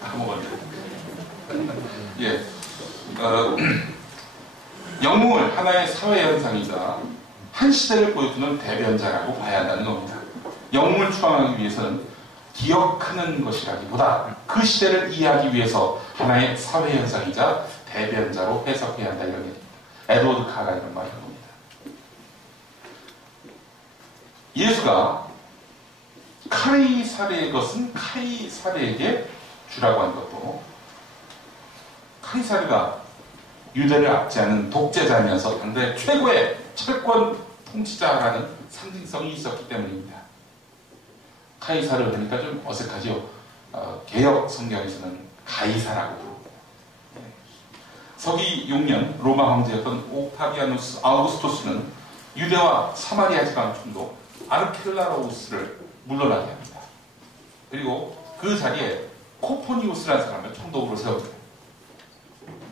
까먹었네. 예. 영웅을 하나의 사회 현상이자 한 시대를 보여주는 대변자라고 봐야 한다는 겁니다. 영웅을 추앙하기 위해서는 기억하는 것이라기보다 그 시대를 이해하기 위해서 하나의 사회 현상이자 대변자로 해석해야 한다 이런 얘기입니다. 에드워드 카가 이런 말을 합니다. 예수가 카이사르의 것은 카이사르에게 주라고 한 것도 카이사르가 유대를 압제하는 독재자면서 당대 최고의 철권 통치자라는 상징성이 있었기 때문입니다. 카이사르 그러니까 좀 어색하죠. 개역 성경에서는 가이사라고 부릅니다. 서기 6년 로마 황제였던 옥타비아누스 아우구스토스는 유대와 사마리아 지방 총독 아르켈라우스를 물러나게 합니다. 그리고 그 자리에 코포니우스라는 사람을 총독으로 세웁니다.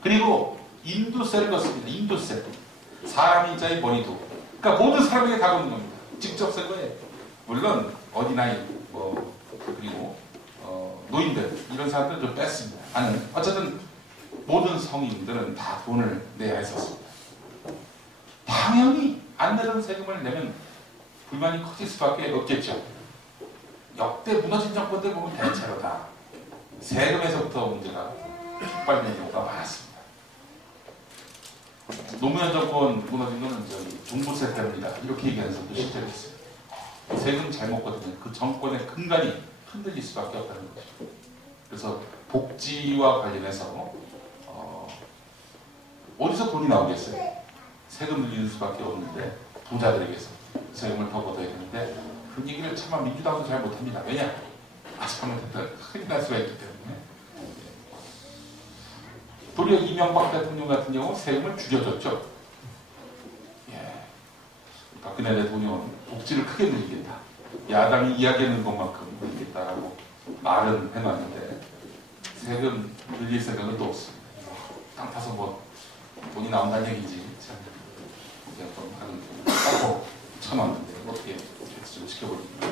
그리고 인두셀을 넣습니다. 인두셀. 사람이 자의 머리도. 그러니까 모든 사람에게 다가오는 겁니다. 직접 쓴 거예요. 물론 어린아이, 그리고 노인들 이런 사람들은 좀 뺐습니다. 어쨌든 모든 성인들은 다 돈을 내야 했었습니다. 당연히 안 내는 세금을 내면 불만이 커질 수밖에 없겠죠. 역대 무너진 정권들 보면 대체로 다 세금에서부터 문제가 촉발되는 경우가 많았습니다. 노무현 정권 무너진 거는 종부세 때문이다 이렇게 얘기하는 사람도 실제로 있어요. 세금 잘못 걷으면 그 정권의 근간이 흔들릴 수밖에 없다는 거죠. 그래서 복지와 관련해서 어디서 돈이 나오겠어요? 세금 늘리는 수밖에 없는데 부자들에게서 세금을 더 걷어야 되는데 그 얘기를 차마 민주당도 잘 못합니다. 왜냐? 잘못했다 큰일 날 수가 있기 때문에. 도리어 이명박 대통령 같은 경우 세금을 줄여줬죠. 박근혜 대통령은 복지를 크게 늘리겠다. 야당이 이야기하는 것만큼 늘리겠다라고 말은 해놨는데 세금 늘릴 생각은 또 없습니다. 땅 파서 돈이 나온다는 얘기지. 참 하고 참았는데 어떻게 좀 지켜보니까.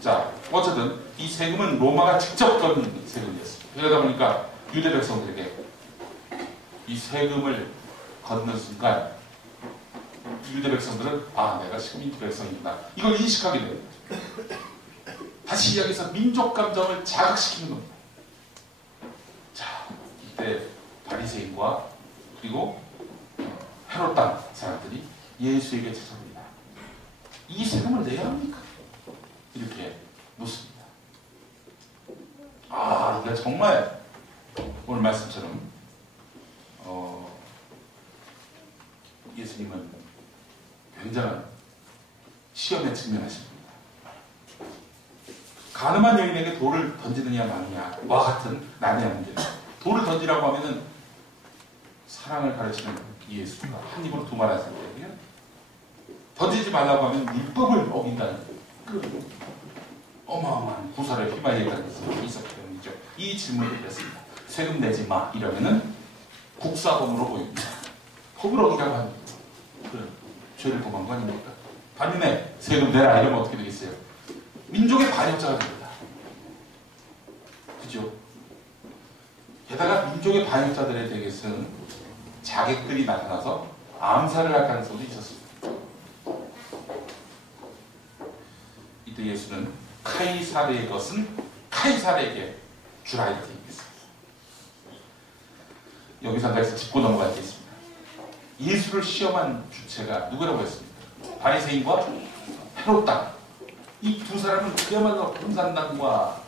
자, 어쨌든 이 세금은 로마가 직접 걷는 세금이었습니다. 그러다 보니까 유대 백성들에게 이 세금을 걷는 순간 유대 백성들은 내가 식민지 백성이구나 이걸 인식하게 됩니다. 다시 이야기해서 민족 감정을 자극시키는 겁니다. 자, 이때 바리새인과 그리고 헤롯 땅 사람들이 예수에게 찾아옵니다. 이 세금을 내야 합니까? 이렇게 묻습니다. 이게 정말 오늘 말씀처럼 예수님은 굉장한 시험에 직면하십니다. 가늠한 여인에게 돌을 던지느냐 마느냐와 같은 난해한 문제입니다. 돌을 던지라고 하면은 사랑을 가르치는 예수가 한 입으로 두 말 하실 때요. 던지지 말라고 하면 율법을 어긴다는 그 어마어마한 구설에 휘말리는 것이 있었기 때문이죠. 이 질문을 했습니다. 세금 내지 마 이러면은 국사범으로 보입니다. 법을 어기라고 합니다. 그 죄를 범한 거 아닙니까? 반면에 세금 내라 이러면 어떻게 되겠어요? 민족의 반역자가 됩니다. 그죠? 게다가 민족의 반역자들에 대해서는 자객들이 나타나서 암살을 할 가능성도 있었습니다. 이때 예수는 카이사르의 것은 카이사르에게 주라 이렇게 얘기했습니다. 여기서 한 가지 짚고 넘어갈 게 있습니다. 예수를 시험한 주체가 누구라고 했습니까? 바리새인과 헤롯 땅. 이 두 사람은 그야말로 공산당과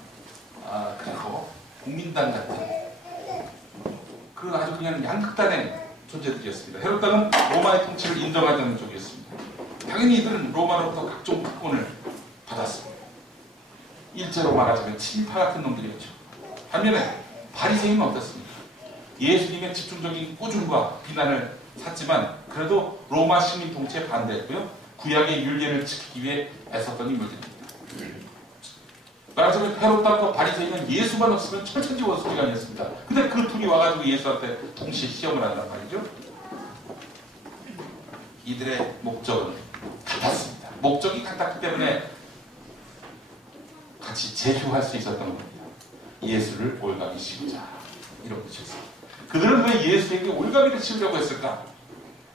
그리고 국민당 같은 그 아주 그냥 양극단의 존재들이었습니다. 헤롯 땅은 로마의 통치를 인정하지 않는 쪽이었습니다. 당연히 이들은 로마로부터 각종 특권을 받았습니다. 일제로 말하자면 친파 같은 놈들이었죠. 반면에 바리새인은 어떻습니까? 예수님의 집중적인 꾸준과 비난을 샀지만 그래도 로마 식민 통치에 반대했고요. 구약의 율례를 지키기 위해 애썼던 인물들입니다. 말하자면 헤롯 땅과 바리새인은 예수만 없으면 철천지원수지가 아니었습니다. 근데 그 둘이 와가지고 예수한테 동시에 시험을 한단 말이죠. 이들의 목적은 같았습니다. 목적이 같았기 때문에 같이 제휴할 수 있었던 겁니다. 예수를 올가미 씌우자 이렇게 쳤습니다. 그들은 왜 예수에게 올가미를 씌우려고 했을까?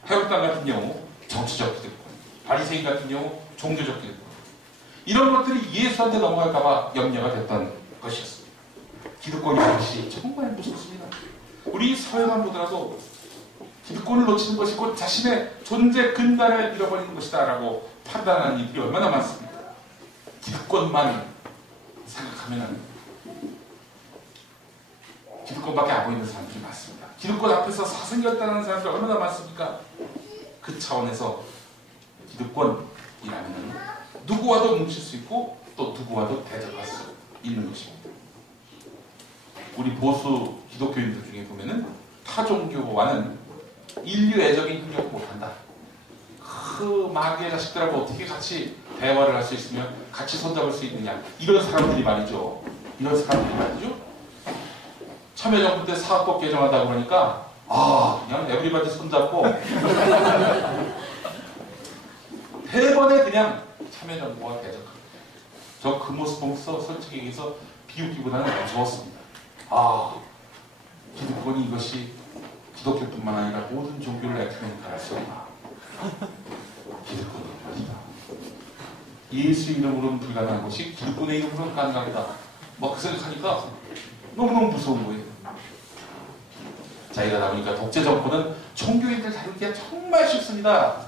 헤롯 땅 같은 경우 정치적 기득권, 바리새인 같은 경우 종교적 기득권, 이런 것들이 예수한테 넘어갈까봐 염려가 됐던 것이었습니다. 기득권이 당시 정말 무섭습니다. 우리 사회만 보더라도 기득권을 놓치는 것이 곧 자신의 존재 근간을 잃어버리는 것이다 라고 판단하는 이들이 얼마나 많습니까? 기득권만 생각하면 기득권밖에 안 보이는 사람들이 많습니다. 기득권 앞에서 사생결단하는 사람들이 얼마나 많습니까? 그 차원에서 기득권이라면 누구와도 뭉칠 수 있고 또 누구와도 대적할 수 있는 것입니다. 우리 보수 기독교인들 중에 보면은 타종교와는 인류 애적인 협력을 못한다. 그 마귀의 자식들하고 어떻게 같이 대화를 할 수 있으며 같이 손잡을 수 있느냐. 이런 사람들이 말이죠. 이런 사람들이 말이죠. 참여정부 때 사학법 개정한다고 그러니까 그냥 에브리바디 손잡고 대번에 그냥 참여정부가 대적합니다. 저 그 모습 보면서 솔직히 얘기해서 비웃기보다는 무서웠습니다. 기득권이 이것이 기독교뿐만 아니라 모든 종교를 나타내니까 알 수 없다. 기득권이 아니다. 예수 이름으로는 불가능한 것이 기득권의 이름으로는 가능하다. 그 생각하니까 너무너무 무서운 거예요. 자, 이러다 보니까 독재 정권은 종교인들 다루기가 정말 쉽습니다.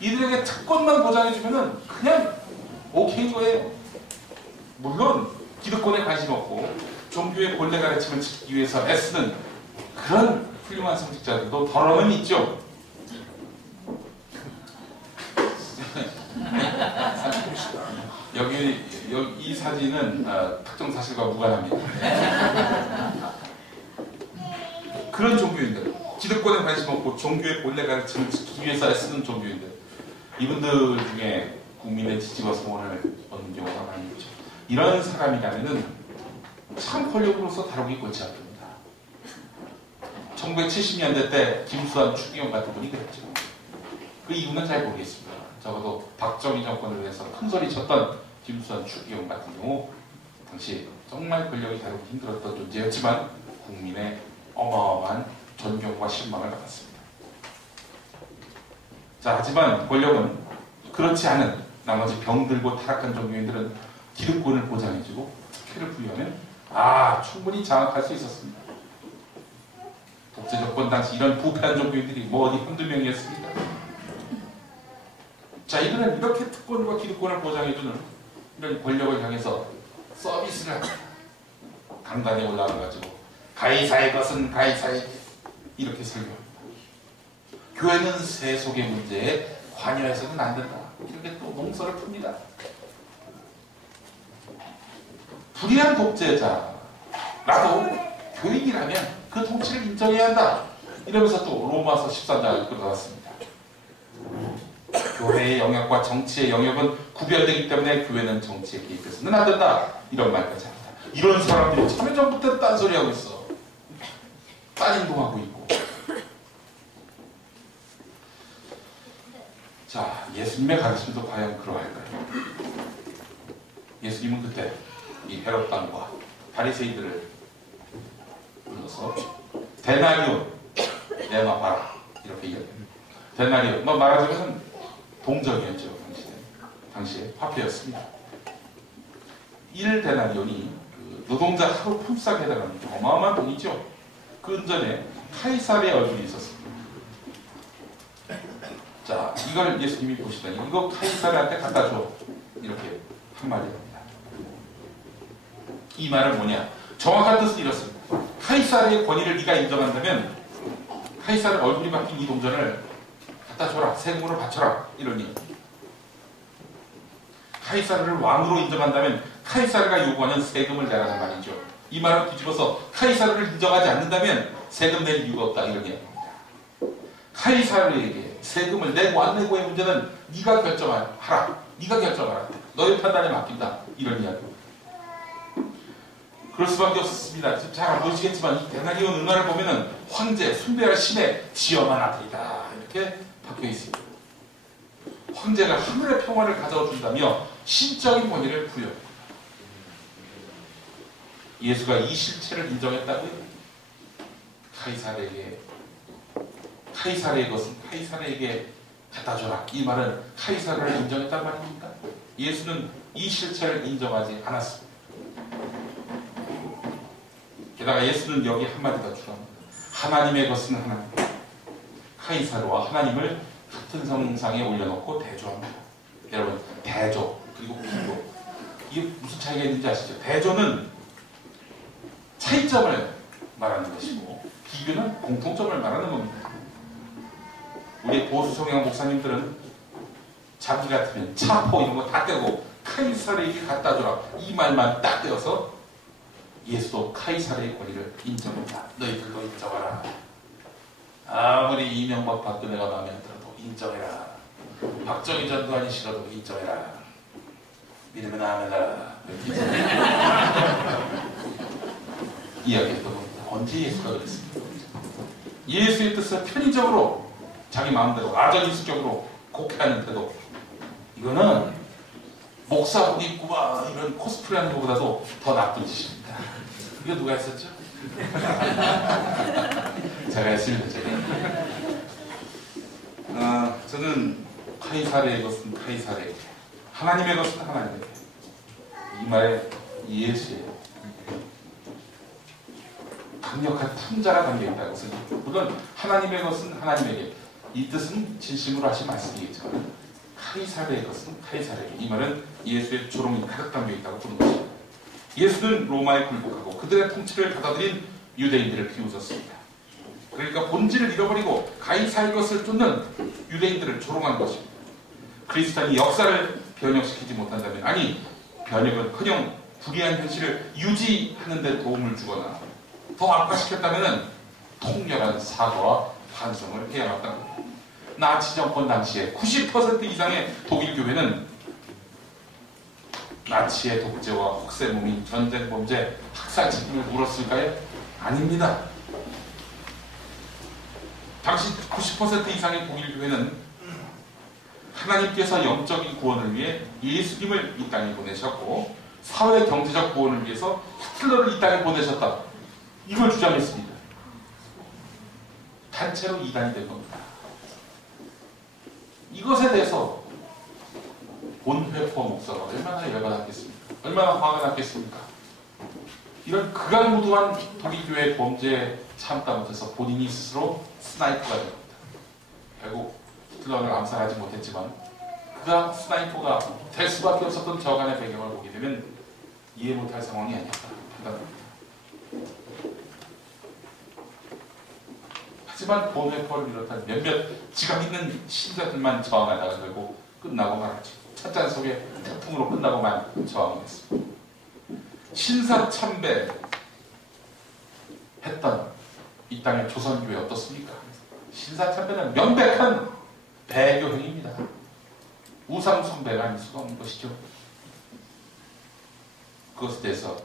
이들에게 특권만 보장해주면은 그냥 오케이인 거예요. 물론 기득권에 관심 없고 종교의 본래 가르침을 지키기 위해서 애쓰는 그런 훌륭한 성직자들도 더러는 있죠. 여기 이 사진은 특정 사실과 무관합니다. 그런 종교인들, 기득권에 관심 없고 종교의 본래 가르침을 지키기 위해서 애쓰는 종교인들, 이분들 중에 국민의 지지와 소원을 얻는 경우가 많이 있죠. 이런 사람이라면은 참 권력으로서 다루기 골치 아픕니다. 1970년대 때 김수환 추기경 같은 분이 그랬죠. 그 이유는 잘 모르겠습니다. 적어도 박정희 정권을 위해서 큰 소리 쳤던 김수환 추기경 같은 경우 당시 정말 권력이 다루기 힘들었던 존재였지만 국민의 어마어마한 존경과 신망을 받았습니다. 자, 하지만 권력은 그렇지 않은 나머지 병들고 타락한 종교인들은 기득권을 보장해주고 특혜를 부여하면 충분히 장악할 수 있었습니다. 독재 정권 당시 이런 부패한 종교인들이 어디 한두 명이었습니까? 자, 이들은 이렇게 특권과 기득권을 보장해주는 이런 권력을 향해서 서비스를 합니다. 강단에 올라가가지고 가이사의 것은 가이사에게 이렇게 설교합니다. 교회는 세속의 문제에 관여해서는 안 된다. 이렇게 또 농서를 풉니다. 불의한 독재자라도 교인이라면 그 통치를 인정해야 한다. 이러면서 또 로마서 13장을 끌어놨습니다. 교회의 영역과 정치의 영역은 구별되기 때문에 교회는 정치에 개입해서는 안 된다. 이런 말까지 합니다. 이런 사람들이 참여정부 때 딴소리하고 있어. 딴행동하고 있고. 자, 예수님의 가르침도 과연 그러할까요? 예수님은 그때 이 헤롯 왕과 바리새인들을 불러서 데나리온 내놔봐라 이렇게 이야기합니다. 데나리온 말하자면 동전이었죠. 당시에 화폐였습니다. 1데나리온이 노동자 하루 품삯에 해당하는 어마어마한 돈이죠. 그 은전에 카이사르의 얼굴이 있었습니다. 자, 이걸 예수님이 보시더니 이거 카이사르한테 갖다 줘. 이렇게 한마디 합니다. 이 말은 뭐냐? 정확한 뜻은 이렇습니다. 카이사르의 권위를 네가 인정한다면 카이사르 얼굴이 박힌 이 동전을 갖다 줘라. 세금으로 바쳐라. 이런 얘기. 카이사르를 왕으로 인정한다면 카이사르가 요구하는 세금을 내라는 말이죠. 이 말을 뒤집어서 카이사르를 인정하지 않는다면 세금 낼 이유가 없다. 이런 얘기입니다. 카이사르에게 세금을 내고 안 내고의 문제는 네가 결정하라. 네가 결정하라. 너의 판단에 맡긴다. 이런 이야기입니다. 그럴 수밖에 없었습니다. 잘 안 보이시겠지만 이 데나리온 은화를 보면은 황제, 숭배할 신의 지엄한 아들이다. 이렇게 박혀 있습니다. 황제가 하늘의 평화를 가져다 준다며 신적인 권위를 부여합니다. 예수가 이 실체를 인정했다고요? 카이사르의 것은 카이사르에게 갖다 줘라. 이 말은 카이사르를 인정했단 말입니까? 예수는 이 실체를 인정하지 않았습니다. 게다가 예수는 여기 한마디 더 추가합니다. 하나님의 것은 하나님. 카이사르와 하나님을 같은 성상에 올려놓고 대조합니다. 여러분, 대조 그리고 비교, 이게 무슨 차이가 있는지 아시죠? 대조는 차이점을 말하는 것이고 비교는 공통점을 말하는 겁니다. 우리 보수 성향 목사님들은 자기 같으면 차포 이런 거 다 떼고 카이사르에게 갖다 줘라. 이 말만 딱 떼어서 예수도 카이사르의 권위를 인정한다. 너희들도 인정하라. 아무리 이명박 박근혜가 마음에 안 들어도 인정해라. 박정희 전두환이 싫어도 인정해라. 믿으면 아멘라. 이야기했던 겁니다. 언제 예수가 그랬습니까? 예수의 뜻을 편의적으로 자기 마음대로 아전인수적으로 곡해하는 태도, 이거는 목사복 입고 막 이런 코스프레 하는 것보다도 더 나쁜 짓입니다. 이거 누가 했었죠? 제가 했습니다. 저는 카이사르의 것은 카이사르에게, 하나님의 것은 하나님에게, 이 말에 예수예요. 강력한 탐자가 담겨있다고 생각합니다. 물론 하나님의 것은 하나님에게, 이 뜻은 진심으로 하신 말씀이겠지만 카이사르의 것은 카이사르에게, 이 말은 예수의 조롱이 가득 담겨있다고 보는 것입니다. 예수는 로마에 굴복하고 그들의 통치를 받아들인 유대인들을 비웃었습니다. 그러니까 본질을 잃어버리고 가이사의 것을 쫓는 유대인들을 조롱한 것입니다. 그리스도인이 역사를 변혁시키지 못한다면, 아니 변혁은커녕 불의한 현실을 유지하는 데 도움을 주거나 더 악화시켰다면 통렬한 사과와 반성을 해야 한다는 겁니다. 나치 정권 당시에 90% 이상의 독일 교회는 나치의 독재와 혹세무민, 전쟁 범죄, 학살 책임을 물었을까요? 아닙니다. 당시 90% 이상의 독일 교회는 하나님께서 영적인 구원을 위해 예수님을 이 땅에 보내셨고 사회 경제적 구원을 위해서 히틀러를 이 땅에 보내셨다, 이걸 주장했습니다. 단체로 이단이 된 겁니다. 이것에 대해서 본회포 목사가 얼마나 열받았겠습니까? 얼마나 화가 났겠습니까? 이런 극악무도한 독일교회 범죄에 참다 못해서 본인이 스스로 스나이퍼가 된 겁니다. 결국 히틀러를 암살하지 못했지만 그가 스나이퍼가 될 수밖에 없었던 저간의 배경을 보게 되면 이해 못할 상황이 아니었다 판단합니다. 하지만 본회포를 비롯한 몇몇 지각 있는 신자들만 저항하다가 결국 끝나고 말았죠. 찻잔 속에 태풍으로 끝나고만 저항했습니다. 신사참배 했던 이 땅의 조선교회 어떻습니까? 신사참배는 명백한 배교행위입니다. 우상숭배가 아닐 수가 없는 것이죠. 그것에 대해서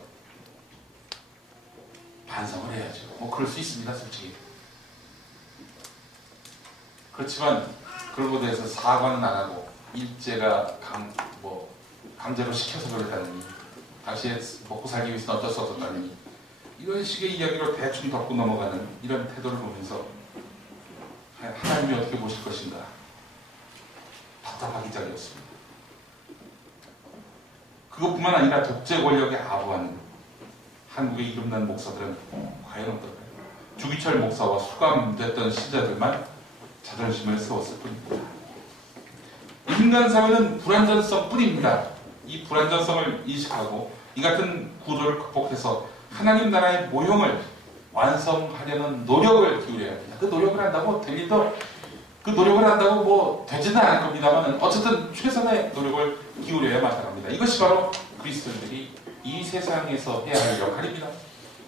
반성을 해야죠. 뭐 그럴 수 있습니다, 솔직히. 그렇지만 그런 것에 대해서 사과는 안 하고 일제가 강제로 시켜서 그랬다느니, 당시에 먹고 살기 위해서는 어쩔 수 없었다느니, 이런 식의 이야기로 대충 덮고 넘어가는 이런 태도를 보면서 하나님이 어떻게 보실 것인가 답답하기 짝이었습니다. 그것뿐만 아니라 독재 권력에 아부하는 한국의 이름난 목사들은 과연 어떨까요? 주기철 목사와 수감됐던 신자들만 자존심을 세웠을 뿐입니다. 인간 사회는 불완전성 뿐입니다. 이 불완전성을 인식하고 이 같은 구조를 극복해서 하나님 나라의 모형을 완성하려는 노력을 기울여야 합니다. 그 노력을 한다고 될 일도, 그 노력을 한다고 뭐 되지는 않을 겁니다만 어쨌든 최선의 노력을 기울여야 마땅합니다. 이것이 바로 그리스도인들이 이 세상에서 해야 할 역할입니다.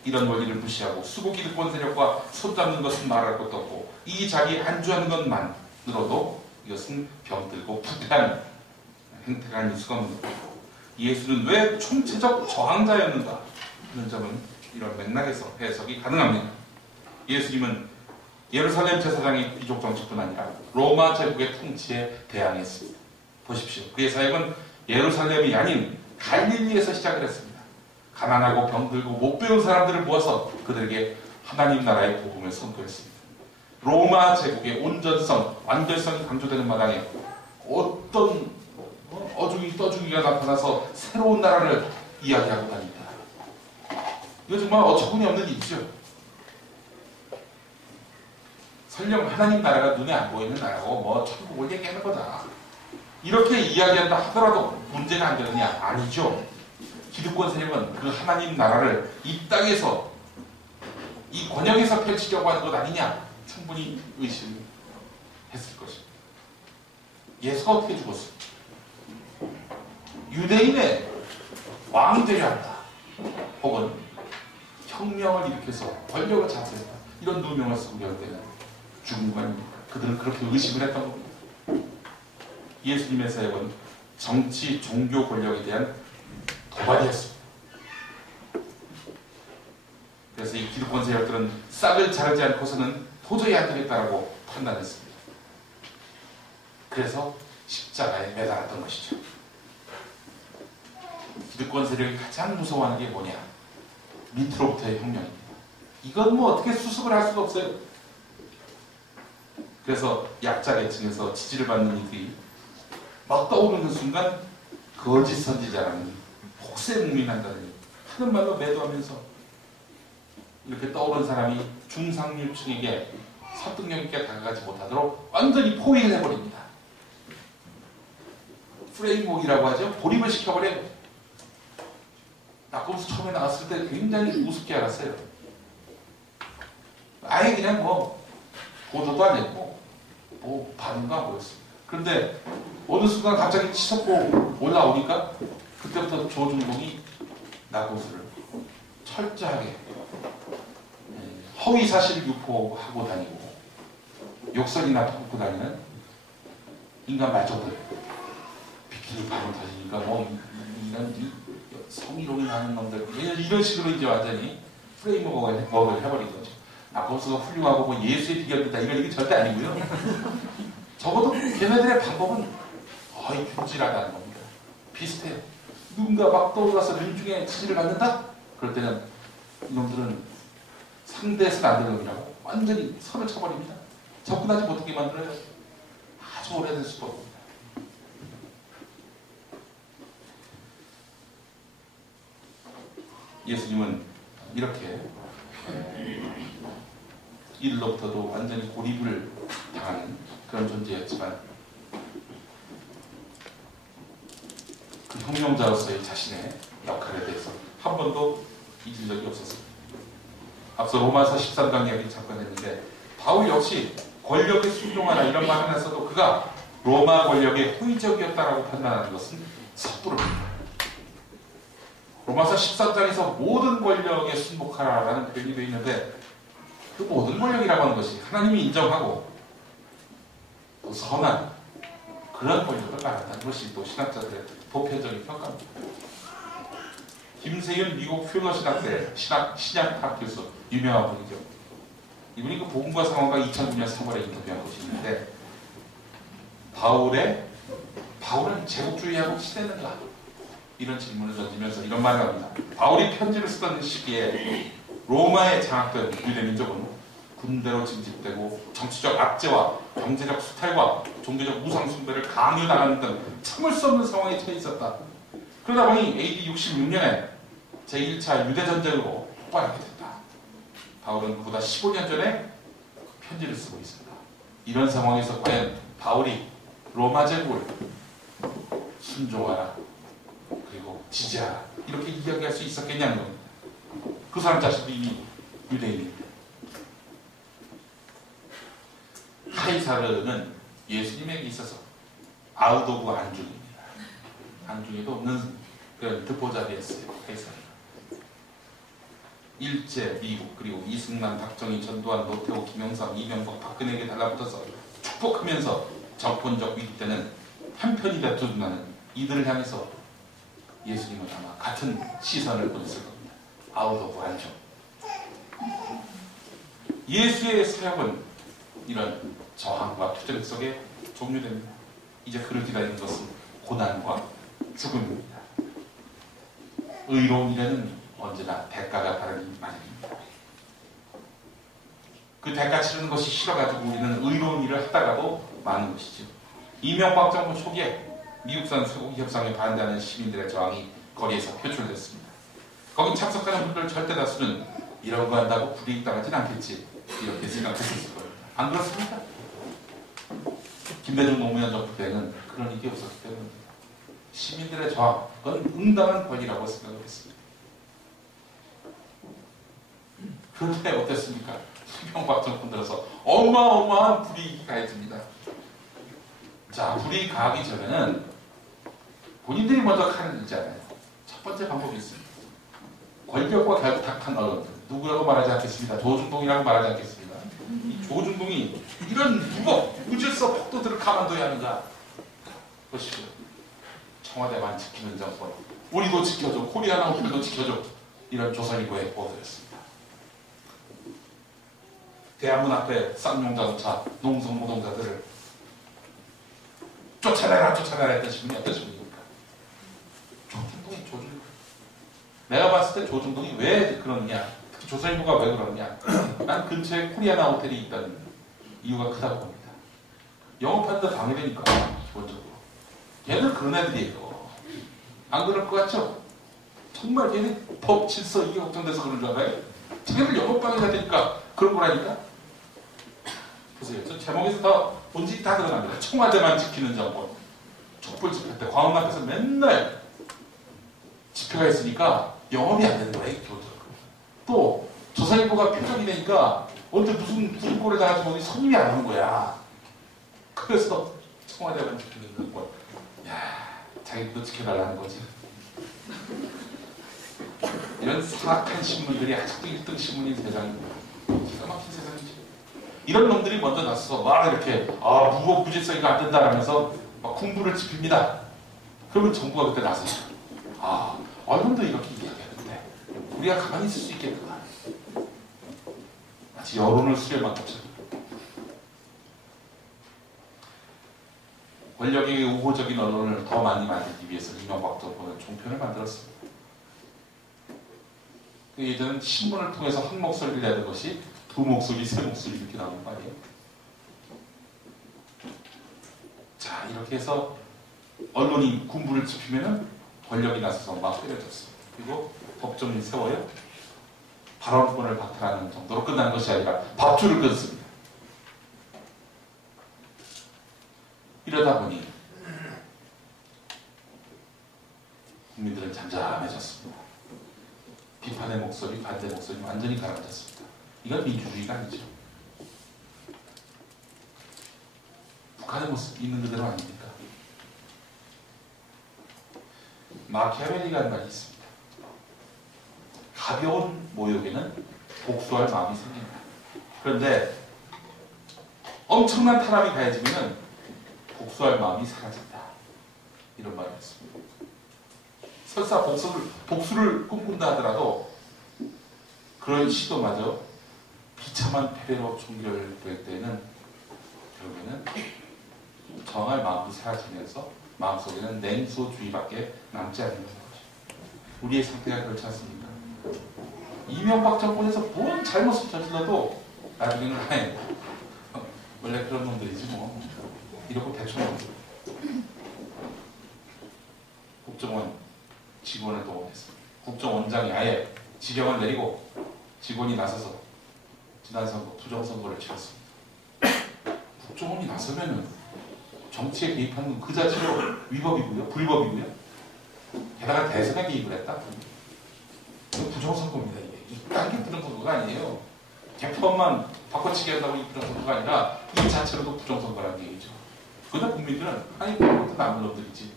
이런 원리를 무시하고 수고기득권 세력과 손잡는 것은 말할 것도 없고 이 자리에 안주하는 것만으로도 이것은 병들고 부패한 행태가 아닐 수가 없는 것이고, 예수는 왜 총체적 저항자였는가 하는 점은 이런 맥락에서 해석이 가능합니다. 예수님은 예루살렘 제사장의 귀족 정치뿐 아니라 로마 제국의 통치에 대항했습니다. 보십시오. 그의 사역은 예루살렘이 아닌 갈릴리에서 시작을 했습니다. 가난하고 병들고 못 배운 사람들을 모아서 그들에게 하나님 나라의 복음을 선포했습니다. 로마 제국의 온전성, 완전성이 강조되는 마당에 어떤 어중이 떠중이가 나타나서 새로운 나라를 이야기하고 다닙니다. 이거 정말 어처구니 없는 일이죠. 설령 하나님 나라가 눈에 안 보이는 나라고 뭐 천국을 얘기하는 거다, 이렇게 이야기한다 하더라도 문제가 안 되느냐? 아니죠. 기득권 세력은 그 하나님 나라를 이 땅에서, 이 권역에서 펼치려고 하는 것 아니냐? 충분히 의심했을 것입니다. 예수가 어떻게 죽었어요? 유대인의 왕이 되려 한다, 혹은 혁명을 일으켜서 권력을 잡겠다, 이런 누명을 쓰고 열 때는 죽은 거 아닙니까? 그들은 그렇게 의심을 했던 겁니다. 예수님의 사역은 정치, 종교 권력에 대한 도발이었습니다. 그래서 이 기득권 세력들은 싹을 자르지 않고서는 도저히 안 되겠다라고 판단했습니다. 그래서 십자가에 매달았던 것이죠. 기득권 세력이 가장 무서워하는 게 뭐냐? 밑으로부터의 혁명입니다. 이건 뭐 어떻게 수습을 할 수가 없어요. 그래서 약자 계층에서 지지를 받는 이들이 막 떠오르는 순간 거짓 선지자라는 혹세무민한다는 하는 말로 매도하면서 이렇게 떠오른 사람이 중상류층에게 설득력 있게 다가가지 못하도록 완전히 포위를 해버립니다. 프레임워크라고 하죠. 고립을 시켜버려요. 낙검수 처음에 나왔을 때 굉장히 우습게 알았어요. 아예 그냥 뭐 보도도 안 했고 뭐 반응도 안 보였습니다. 그런데 어느 순간 갑자기 치솟고 올라오니까 그때부터 조중동이 낙검수를 철저하게 허위 사실 유포하고 다니고 욕설이나 퍼붓고 다니는 인간 말종들. 비키니 발언 터지니까 뭐 이런 성희롱이 나는 놈들 이런 식으로 이제 완전히 프레임워크를 해버린 거죠. 낙검수가 훌륭하고 뭐 예수의 비결이다 이런 얘기 절대 아니고요. 적어도 걔네들의 방법은 거의 균질하다는 겁니다. 비슷해요. 누군가 막 떠올라서 민중의 지지를 받는다? 그럴 때는 이놈들은 상대해서는 안 되는 놈이라고 완전히 선을 쳐버립니다. 접근하지 못하게 만들어요. 아주 오래된 수법입니다. 예수님은 이렇게 이들로부터도 완전히 고립을 당하는 그런 존재였지만 그 혁명자로서의 자신의 역할에 대해서 한 번도 잊은 적이 없었습니다. 앞서 로마서 13장 이야기 잠깐 했는데 바울 역시 권력에 순종하나 이런 말을 했어도 그가 로마 권력에 호의적이었다라고 판단하는 것은 섣부릅니다. 로마서 13장에서 모든 권력에 순복하라라는 표현이 되어 있는데 그 모든 권력이라고 하는 것이 하나님이 인정하고 또 선한 그런 권력을 말한다는 것이 또 신학자들의 보편적인 평가입니다. 김세윤 미국 퓨너신학대 신약학 교수 유명한 분이죠. 이분이 그 복음과 상황과 2009년 3월에 인터뷰한 것이 있는데 바울은 제국주의하고 치대는가? 이런 질문을 던지면서 이런 말을 합니다. 바울이 편지를 쓰던 시기에 로마에 장악된 유대 민족은 군대로 징집되고 정치적 압제와 경제적 수탈과 종교적 우상 숭배를 강요당하는 등 참을 수 없는 상황에 처해 있었다. 그러다 보니 AD 66년에 제1차 유대전쟁으로 폭발하게 됐다. 바울은 그보다 15년 전에 편지를 쓰고 있습니다. 이런 상황에서 과연 바울이 로마 제국을 순종하라 그리고 지지하라 이렇게 이야기할 수 있었겠냐는 겁니다. 그 사람 자신도 이미 유대인입니다. 카이사르는 예수님에게 있어서 아웃 오브 안중입니다. 안중에도 없는 그런 듣보잡이었어요. 카이사르는. 일제, 미국, 그리고 이승만, 박정희, 전두환, 노태우, 김영삼, 이명박, 박근혜에게 달라붙어서 축복하면서 정권적 위기 때는 한편이 다투나는 이들을 향해서 예수님은 아마 같은 시선을 보냈을 겁니다. 아웃 오브 안중. 예수의 사역은 이런 저항과 투쟁 속에 종료됩니다. 이제 그를 기다리는 것은 고난과 죽음입니다. 의로운 일에는 언제나 대가가 따르기 마련입니다. 그 대가 치르는 것이 싫어가지고 우리는 의로운 일을 하다가도 많은 것이죠. 이명박 정부 초기에 미국산 쇠고기 협상에 반대하는 시민들의 저항이 거리에서 표출됐습니다. 거기 참석하는 분들 절대 다수는 이런 거 한다고 불이익당하진 않겠지 이렇게 생각했을 거예요. 안 그렇습니까? 김대중 노무현 정부 때는 그런 일이 없었기 때문입니다. 시민들의 저항은 응당한 권리라고 생각을 했습니다. 그런데 어땠습니까? 이명박 정권 들어서 어마어마한 불이익이 가해집니다. 자, 불이익 가하기 전에는 본인들이 먼저 하는 일이잖아요. 첫 번째 방법이 있습니다. 권력과 결탁한 언론들, 누구라고 말하지 않겠습니다. 조중동이라고 말하지 않겠습니다. 이 조중동이 이런 무질서 폭도들을 가만둬야 하는가? 보십시오. 청와대만 지키는 정권, 우리도 지켜줘, 코리아나 우리도 지켜줘, 이런 조선일보의 보도였습니다. 대한문 앞에 쌍용자동차 농성노동자들을 쫓아내라 했던 신문이 어떤 신문입니까? 조중동이 조중동. 내가 봤을 때 조중동이 왜 그러느냐, 특히 조선일보가 왜 그러느냐, 난 근처에 코리아나 호텔이 있다는 이유가 크다고 봅니다. 영업하는데 방해되니까. 기본적으로 얘들 그런 애들이에요. 안 그럴 것 같죠? 정말 얘네 법 질서 이게 걱정돼서 그런 줄 알아요? 자기들 영업방해가 되니까 그런 거라니까. 보세요. 저 제목에서 다 본질이 다 드러납니다. 청와대만 지키는 정권. 촛불 집회 때 광화문 앞에서 맨날 집회가 있으니까 영업이 안 되는 거예요. 기본적으로. 또 조선일보가 표적이 되니까 언제 무슨 꼴에 당할지 모르니 손님이 안 오는 거야. 그래서 청와대만 지키는 정권. 야, 자기도 지켜달라는 거지. 이런 사악한 신문들이 아직도 1등 신문인 세상이 기가 막힌 세상이죠. 이런 놈들이 먼저 나서서 막 이렇게 무법부질성이가 안 된다라면서 막 군부를 지핍니다. 그러면 정부가 그때 나서죠. 언론도 이렇게 이야기하는데 우리가 가만히 있을 수 있겠구나. 마치 여론을 수렴한 것처럼. 권력의 우호적인 언론을 더 많이 만들기 위해서 이명박 정부는 종편을 만들었습니다. 예전엔 신문을 통해서 한 목소리를 내는 것이 두 목소리, 세 목소리 이렇게 나오는 거 아니에요? 자, 이렇게 해서 언론이 군부를 지피면은 권력이 나서서 막 때려졌어요. 그리고 법정을 세워요. 발언권을 박탈하는 정도로 끝나는 것이 아니라 밥줄을 끊습니다. 이러다 보니 국민들은 잠잠해졌습니다. 비판의 목소리, 반대 목소리 완전히 가라앉았습니다. 이건 민주주의가 아니죠. 북한의 모습 있는 그대로 아닙니까? 마키아벨리가 하는 말이 있습니다. 가벼운 모욕에는 복수할 마음이 생깁니다. 그런데 엄청난 탄압이 가해지면 복수할 마음이 사라진다. 이런 말이 있습니다. 설사 복수를 꿈꾼다 하더라도 그런 시도마저 비참한 패배로 종결될 때는 결국에는 정할 마음이 사라지면서 마음속에는 냉소주의밖에 남지 않는 거죠. 우리의 상태가 그렇지 않습니까? 이명박 정권에서 뭔 잘못을 저질러도 나중에는 원래 그런 놈들이지 뭐 이러고 대충 국정원 직원을 동원했습니다. 국정원장이 아예 지령을 내리고 직원이 나서서 지난 선거 부정선거를 치렀습니다. 국정원이 나서면은 정치에 개입하는 건 그 자체로 위법이고요, 불법이고요. 게다가 대선에 개입을 했다. 이거 부정선거입니다. 이게 부정선거가 아니에요. 개표만 바꿔치기 한다고 이 부정선거가 아니라 이 자체로도 부정선거라는 얘기죠. 그러다 국민들은 아니 그것도 남은 놈들이지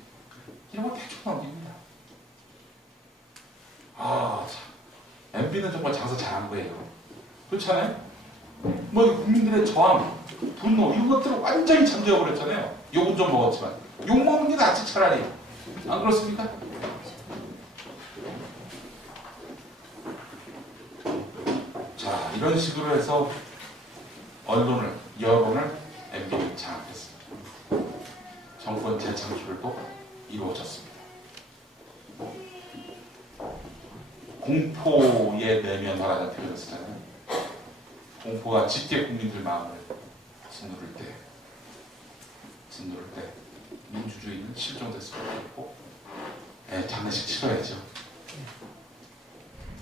이런 거 대충 넘깁니다. 참 MB는 정말 장사 잘한 거예요. 그렇잖아요? 뭐 국민들의 저항, 분노 이런 것들을 완전히 잠재워버렸잖아요. 욕은 좀 먹었지만 욕 먹는 게 낫지 차라리. 안 그렇습니까? 자, 이런 식으로 해서 여론을 MB는 장악했습니다. 정권 재창출도 이루어졌습니다. 공포의 내면화라는 표현을 쓰잖아요. 공포가 짙게 국민들 마음을 짓누를 때 민주주의는 실종될 수밖에 없고 장례식 치러야죠.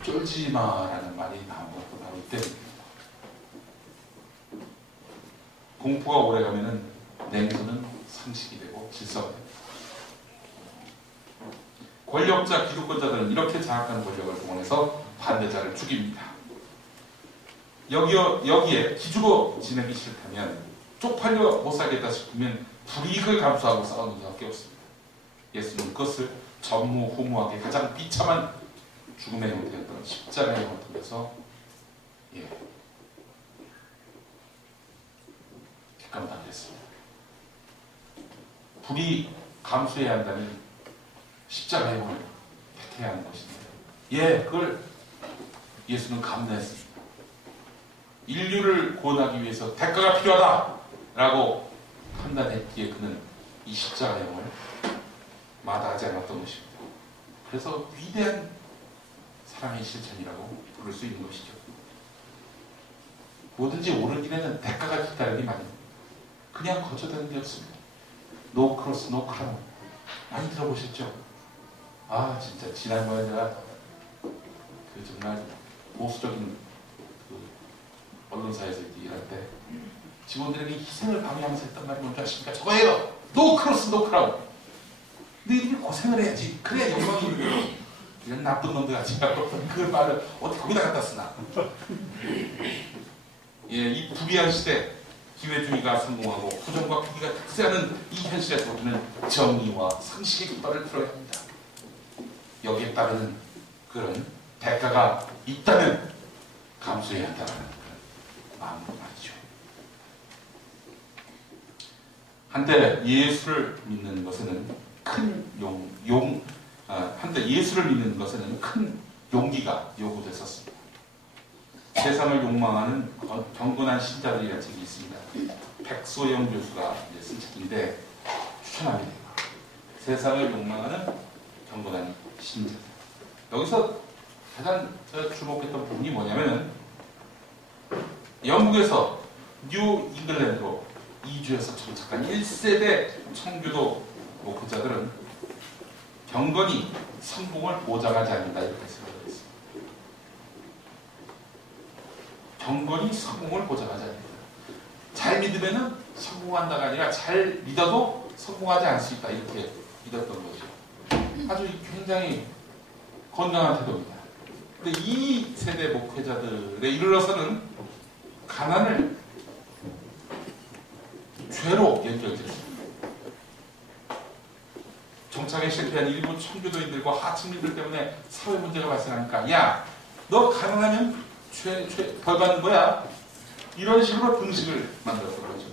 쫄지 마라는 말이 나온 것도 바로 이때입니다. 공포가 오래가면은 냉소는 상식이 되고 질서가 됩니다. 권력자, 기득권자들은 이렇게 장악하는 권력을 동원해서 반대자를 죽입니다. 여기에 기죽어 지내기 싫다면, 쪽팔려 못 살겠다 싶으면 불이익을 감수하고 싸우는 수밖에 없습니다. 예수는 그것을 전무후무하게 가장 비참한 죽음의 형태였던 십자가의 형을 통해서 객감당했습니다. 불이 감수해야 한다면 십자가의 영을 택해야 하는 것입니다. 예, 그걸 예수는 감내했습니다. 인류를 구원하기 위해서 대가가 필요하다라고 판단했기에 그는 이 십자가의 영을 마다하지 않았던 것입니다. 그래서 위대한 사랑의 실천이라고 부를 수 있는 것이죠. 뭐든지 옳은 길에는 대가가 기다리기 마련입니다. 그냥 거쳐되는 게 없습니다. 노 크로스 노 크라운 많이 들어보셨죠? 아 진짜 지난번에 제가 그 정말 보수적인 그 언론사에서 일할 때 직원들에게 희생을 강요하면서 했던 말이 뭔지 아십니까? 저거예요! 노 크로스 노 크라운. 너희들이 고생을 해야지. 그래야 영광이 있는 이런 나쁜 놈들 같이 그 말을 어떻게 거기다 갖다 쓰나. 예, 이 부귀한 시대 기회주의가 성공하고 부정과 부귀가 득세하는 이 현실에서 우리는 정의와 상식의 깃발을 들어야 합니다. 여기에 따르는 그런 대가가 있다면 감수해야 한다는 마음으로 말이죠. 한때 예수를 믿는 것에는 한때 예수를 믿는 것에는 큰 용기가 요구됐었습니다. 세상을 욕망하는 경건한 신자들이라는 책이 있습니다. 백소영 교수가 쓴 책인데 추천합니다. 세상을 욕망하는 경건한 신자들. 여기서 가장 제가 주목했던 부분이 뭐냐면 영국에서 뉴 잉글랜드로 이주해서 정착한 1세대 청교도 목회자들은 경건이 성공을 보장하지 않는다 이렇게 생각했습니다. 경건이 성공을 보장하지 않는다. 잘 믿으면 성공한다가 아니라 잘 믿어도 성공하지 않을 수 있다 이렇게 믿었던 거죠. 아주 굉장히 건강한 태도입니다. 근데 이 세대 목회자들에 이르러서는 가난을 죄로 연결됐습니다. 정착에 실패한 일부 청교도인들과 하층민들 때문에 사회 문제가 발생하니까 야, 너 가난하면 벌 받는 거야. 이런 식으로 등식을 만들었던 거죠.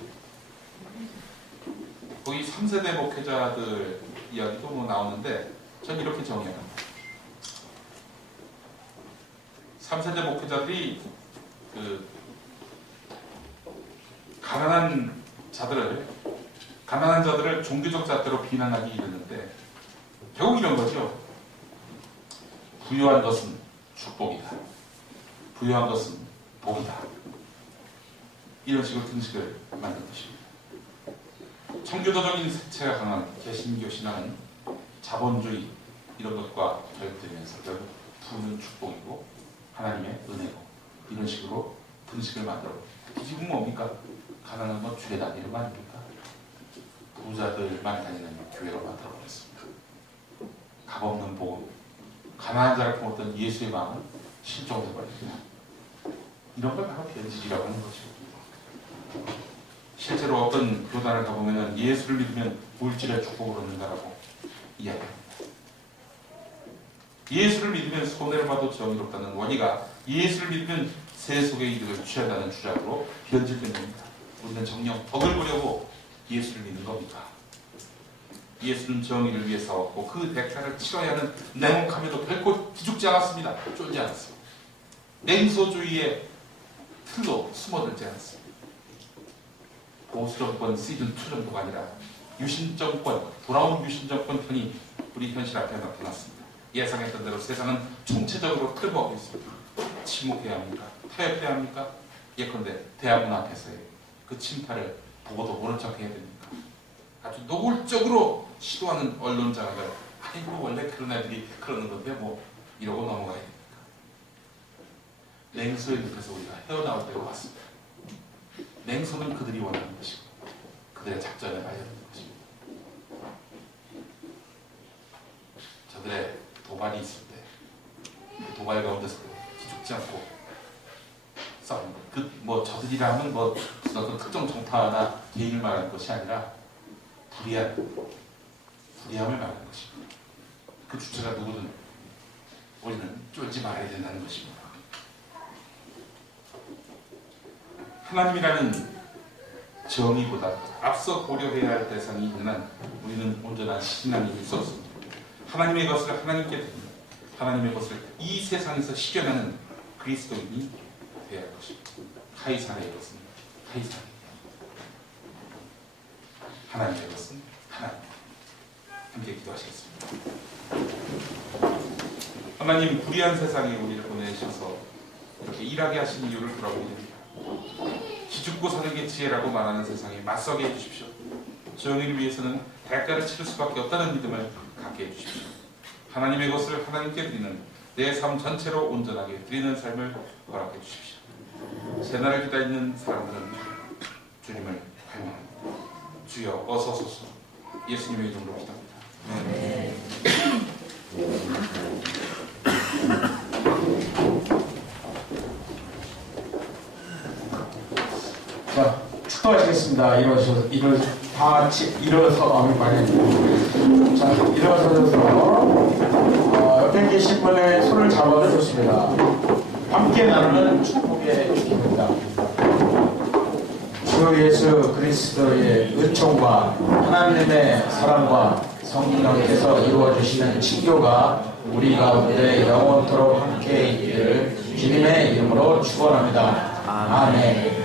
거기 3세대 목회자들 이야기도 뭐 나오는데 전 이렇게 정의합니다. 3세대 목회자들이 그 가난한 자들을 종교적 잣대로 비난하기 이르는데 결국 이런 거죠. 부유한 것은 축복이다. 부유한 것은 복이다. 이런 식으로 등식을 만든 것입니다. 청교도적인 색채가 강한 개신교 신앙은 자본주의 이런 것과 결합되면서 결국 부는 축복이고 하나님의 은혜고 이런 식으로 등식을 만들어. 이 지금 뭡니까? 가난한 건 죄다 이런 거 아닙니까? 부자들만 다니는 교회로 만들어버렸습니다. 값없는 복음, 가난한 자를 품었던 예수의 마음은 실종해버립니다. 이런 걸 바로 변질이라고 하는 거죠. 실제로 어떤 교단을 가보면 예수를 믿으면 물질의 축복을 얻는다라고 이야기합니다. 예수를 믿으면 손해를 봐도 정의롭다는 원리가 예수를 믿으면 세속의 이득을 취한다는 주장으로 변질된 겁니다. 우리는 정녕 덕을 보려고 예수를 믿는 겁니까? 예수는 정의를 위해 싸웠고 그 대가를 치러야 하는 냉혹함에도 결코 기죽지 않았습니다. 쫄지 않았습니다. 냉소주의의 틀로 숨어들지 않았습니다. 보수정권 시즌2 정도가 아니라 유신정권, 돌아온 유신정권 편이 우리 현실 앞에 나타났습니다. 예상했던 대로 세상은 총체적으로 틀어먹고 있습니다. 침묵해야 합니까? 타협해야 합니까? 예컨대 대학문 앞에서의 그 침탈을 보고도 모른 척 해야 됩니까? 아주 노골적으로 시도하는 언론 장악을 아이고 원래 그런 애들이 그러는 건데 뭐 이러고 넘어가야 됩니까? 냉소의 늪에서 우리가 헤어나올 때가 왔습니다. 냉소는 그들이 원하는 것이고 그들의 작전에 가야 되는 것입니다. 저들의 도발이 있을 때 그 도발 가운데서 기죽지 않고 싸우는 것. 뭐 저들이라 하면 뭐 어떤 특정 정파나 개인을 말하는 것이 아니라 불의함을 말하는 것입니다. 그 주체가 누구든 우리는 쫄지 말아야 된다는 것입니다. 하나님이라는 정의보다 앞서 고려해야 할 대상이 있는 한 우리는 온전한 신앙이 있을 수 없습니다. 하나님의 것을 하나님께 드립니다. 하나님의 것을 이 세상에서 실현하는 그리스도인이 되어야 할 것입니다. 카이사르의 것은 카이사르, 하나님의 것은 하나님. 함께 기도하시겠습니다. 하나님, 불의한 세상에 우리를 보내셔서 이렇게 일하게 하신 이유를 돌아보게 됩니다. 기죽고 사는 게 지혜라고 말하는 세상에 맞서게 해주십시오. 정의를 위해서는 대가를 치를 수밖에 없다는 믿음을 갖게 해주십시오. 하나님의 것을 하나님께 드리는 내 삶 전체로 온전하게 드리는 삶을 허락해 주십시오. 새날을 기다리는 사람들은 주님을 갈망합니다. 주여 어서 오소서. 예수님의 이름으로 기도합니다. 자, 축도하시겠습니다. 다 같이 일어서, 자, 일어서셔서, 옆에 계신 분의 손을 잡아도 좋습니다. 함께 나누는 축복의 기도입니다. 주 예수 그리스도의 은총과 하나님의 사랑과 성령께서 이루어주시는 친교가 우리 가운데 영원토록 함께 있기를 주님의 이름으로 축원합니다. 아멘.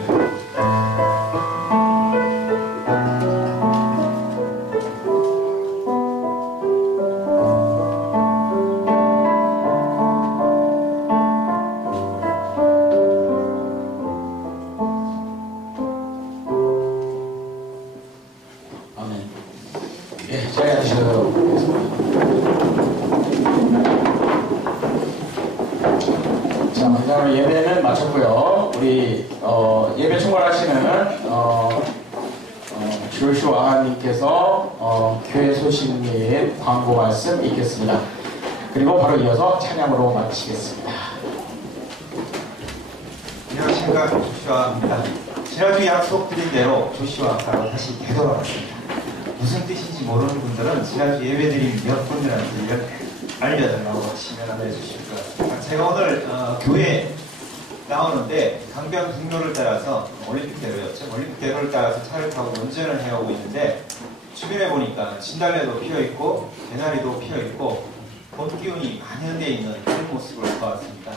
예배는 마쳤고요. 우리 예배 총괄하시는 조슈아님께서 교회 소식 및 광고 말씀 읽겠습니다. 그리고 바로 이어서 찬양으로 마치겠습니다. 안녕하십니까, 조슈아입니다. 지난주 약속드린 대로 조슈아가로 다시 되돌아왔습니다. 무슨 뜻인지 모르는 분들은 지난주 예배드린 몇 분들한테 알려달라고 하시면 알려주실 것 같습니다. 제가 오늘 교회에 나오는데 강변북로를 따라서 올림픽대로였죠. 올림픽대로를 따라서 차를 타고 운전을 해오고 있는데 주변에 보니까 진달래도 피어있고 개나리도 피어있고 봄 기운이 만연되어 있는 그런 모습을 보았습니다.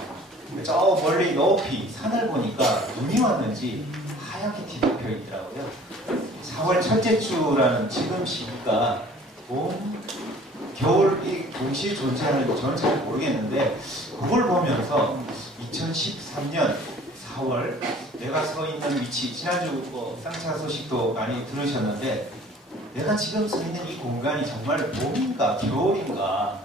저 멀리 높이 산을 보니까 눈이 왔는지 하얗게 뒤덮여 있더라고요. 4월 첫째 주라는 지금 시기가 봄, 겨울이 동시에 존재하는지 저는 잘 모르겠는데 그걸 보면서 2013년 4월 내가 서 있는 위치, 지난주 쌍차 소식도 많이 들으셨는데 내가 지금 서 있는 이 공간이 정말 봄인가 겨울인가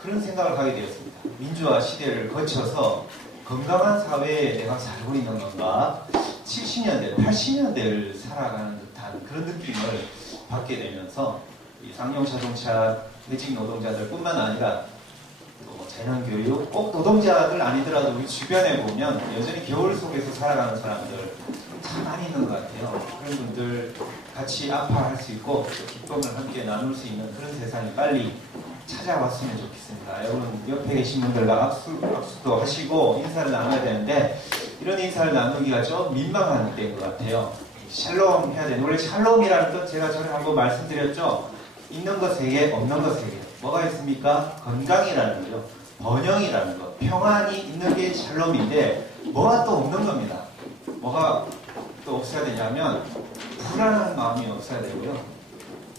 그런 생각을 하게 되었습니다. 민주화 시대를 거쳐서 건강한 사회에 내가 살고 있는 건가, 70년대, 80년대를 살아가는 듯한 그런 느낌을 받게 되면서 이 쌍용자동차 퇴직 노동자들 뿐만 아니라 또 재난교육, 꼭 노동자들 아니더라도 우리 주변에 보면 여전히 겨울 속에서 살아가는 사람들 참 많이 있는 것 같아요. 그런 분들 같이 아파할 수 있고 기쁨을 함께 나눌 수 있는 그런 세상이 빨리 찾아왔으면 좋겠습니다. 여러분 옆에 계신 분들과 악수도 하시고 인사를 나눠야 되는데 이런 인사를 나누기가 좀 민망한 때인 것 같아요. 샬롬 해야 되는데 원래 샬롬이라는 뜻 제가 전에 한번 말씀드렸죠. 있는 것 3개, 없는 것 3개. 뭐가 있습니까? 건강이라는 거죠. 번영이라는 것. 평안이 있는 게 샬롬인데 뭐가 또 없는 겁니다. 뭐가 또 없어야 되냐면 불안한 마음이 없어야 되고요.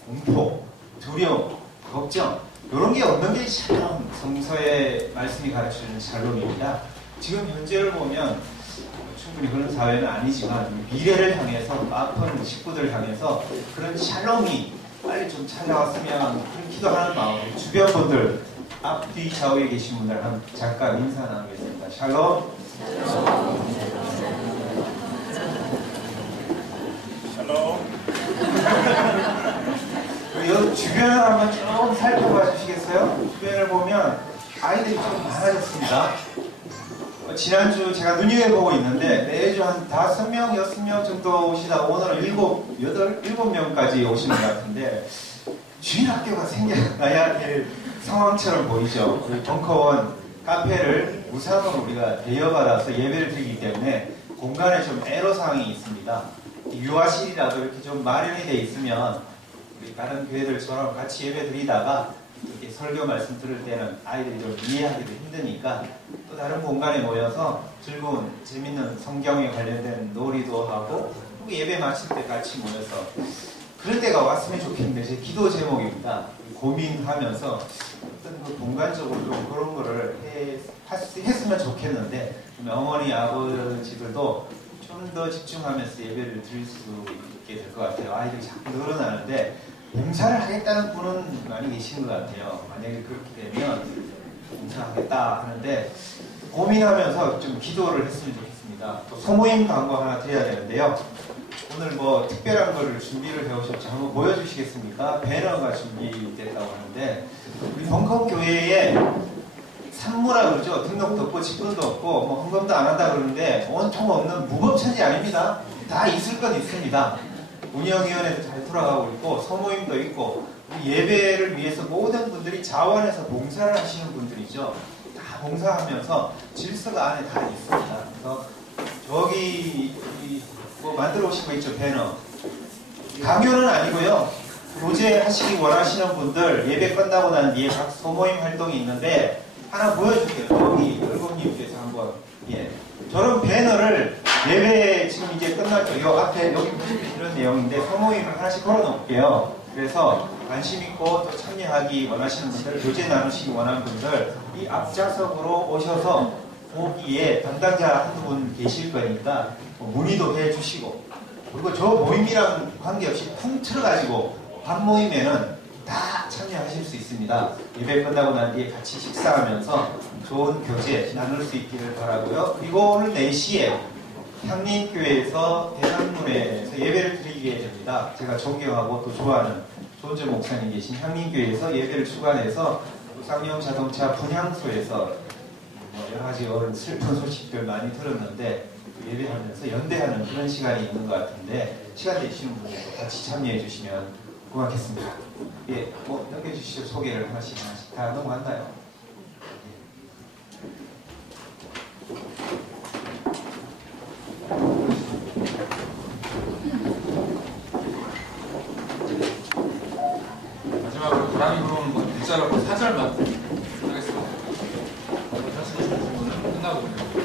공포, 두려움, 걱정 이런 게 없는 게 샬롬. 성서의 말씀이 가르치는 샬롬입니다. 지금 현재를 보면 충분히 그런 사회는 아니지만 미래를 향해서 아픈 식구들을 향해서 그런 샬롬이 빨리 좀 찾아왔으면 그런 기도하는 마음으로 주변 분들 앞뒤 좌우에 계신 분들 잠깐 인사 나누겠습니다. 샬롬. 샬롬. 여기 주변을 한번 좀 살펴봐 주시겠어요? 주변을 보면 아이들이 좀 많아졌습니다. 지난주 제가 눈여겨보고 있는데 매주 한 5명, 6명 정도 오시다가 오늘은 7명까지 오시는 것 같은데 주일학교가 생겨나야 될 상황처럼 보이죠. 우리 벙커원 카페를 무상으로 우리가 대여받아서 예배를 드리기 때문에 공간에 좀 애로사항이 있습니다. 유아실이라도 이렇게 좀 마련이 돼 있으면 우리 다른 교회들처럼 같이 예배 드리다가 이렇게 설교 말씀 들을 때는 아이들이 좀 이해하기도 힘드니까 또 다른 공간에 모여서 즐거운 재밌는 성경에 관련된 놀이도 하고 또 예배 마칠 때 같이 모여서 그럴 때가 왔으면 좋겠는데 제 기도 제목입니다. 고민하면서 어떤 그 공간적으로 좀 그런 거를 했으면 좋겠는데 어머니 아버지들도 좀 더 집중하면서 예배를 드릴 수 있게 될 것 같아요. 아이들이 자꾸 늘어나는데 봉사를 하겠다는 분은 많이 계신 것 같아요. 만약에 그렇게 되면 봉사하겠다 하는데 고민하면서 좀 기도를 했으면 좋겠습니다. 또 소모임 광고 하나 드려야 되는데요. 오늘 뭐 특별한 거를 준비를 해오셨죠. 한번 보여주시겠습니까? 배너가 준비됐다고 하는데 우리 벙커교회에 산무라 그러죠. 등록도 없고 직분도 없고 뭐 헌금도 안 한다 그러는데 온통 없는 무법천이 아닙니다. 다 있을 건 있습니다. 운영위원회도 잘 돌아가고 있고 소모임도 있고 예배를 위해서 모든 분들이 자원해서 봉사를 하시는 분들이죠. 다 봉사하면서 질서가 안에 다 있습니다. 그래서 저기 뭐 만들어 오신 거 있죠. 배너. 강요는 아니고요. 교제하시기 원하시는 분들 예배 끝나고 난 뒤에 각 소모임 활동이 있는데 하나 보여줄게요. 여기 열공님께서 한번. 예. 저런 배너를 예배 지금 이제 끝났죠. 요 앞에 여기 이런 내용인데 소모임을 하나씩 걸어 놓을게요. 그래서 관심 있고 또 참여하기 원하시는 분들, 교제 나누시기 원하는 분들 이 앞좌석으로 오셔서 거기에 담당자 한두 분 계실 거니까 문의도 해주시고 그리고 저 모임이랑 관계없이 통틀어가지고 밥 모임에는 다 참여하실 수 있습니다. 예배 끝나고 난 뒤에 같이 식사하면서 좋은 교제 나눌 수 있기를 바라고요. 그리고 오늘 4시에 향림교회에서 대상문에서 예배를 드리게 됩니다. 제가 존경하고 또 좋아하는 조은재 목사님 계신 향림교회에서 예배를 주관해서 쌍용 자동차 분향소에서 여러 가지 슬픈 소식들 많이 들었는데 예배하면서 연대하는 그런 시간이 있는 것 같은데 시간 되시는 분들도 같이 참여해 주시면 고맙겠습니다. 예, 뭐 넘겨주시죠. 소개를 하나씩 다 넘어갔나요? 마지막으로 바람이 불어오는 건 일자로 4절만 하겠습니다. 하시는 분은 끝나고 그냥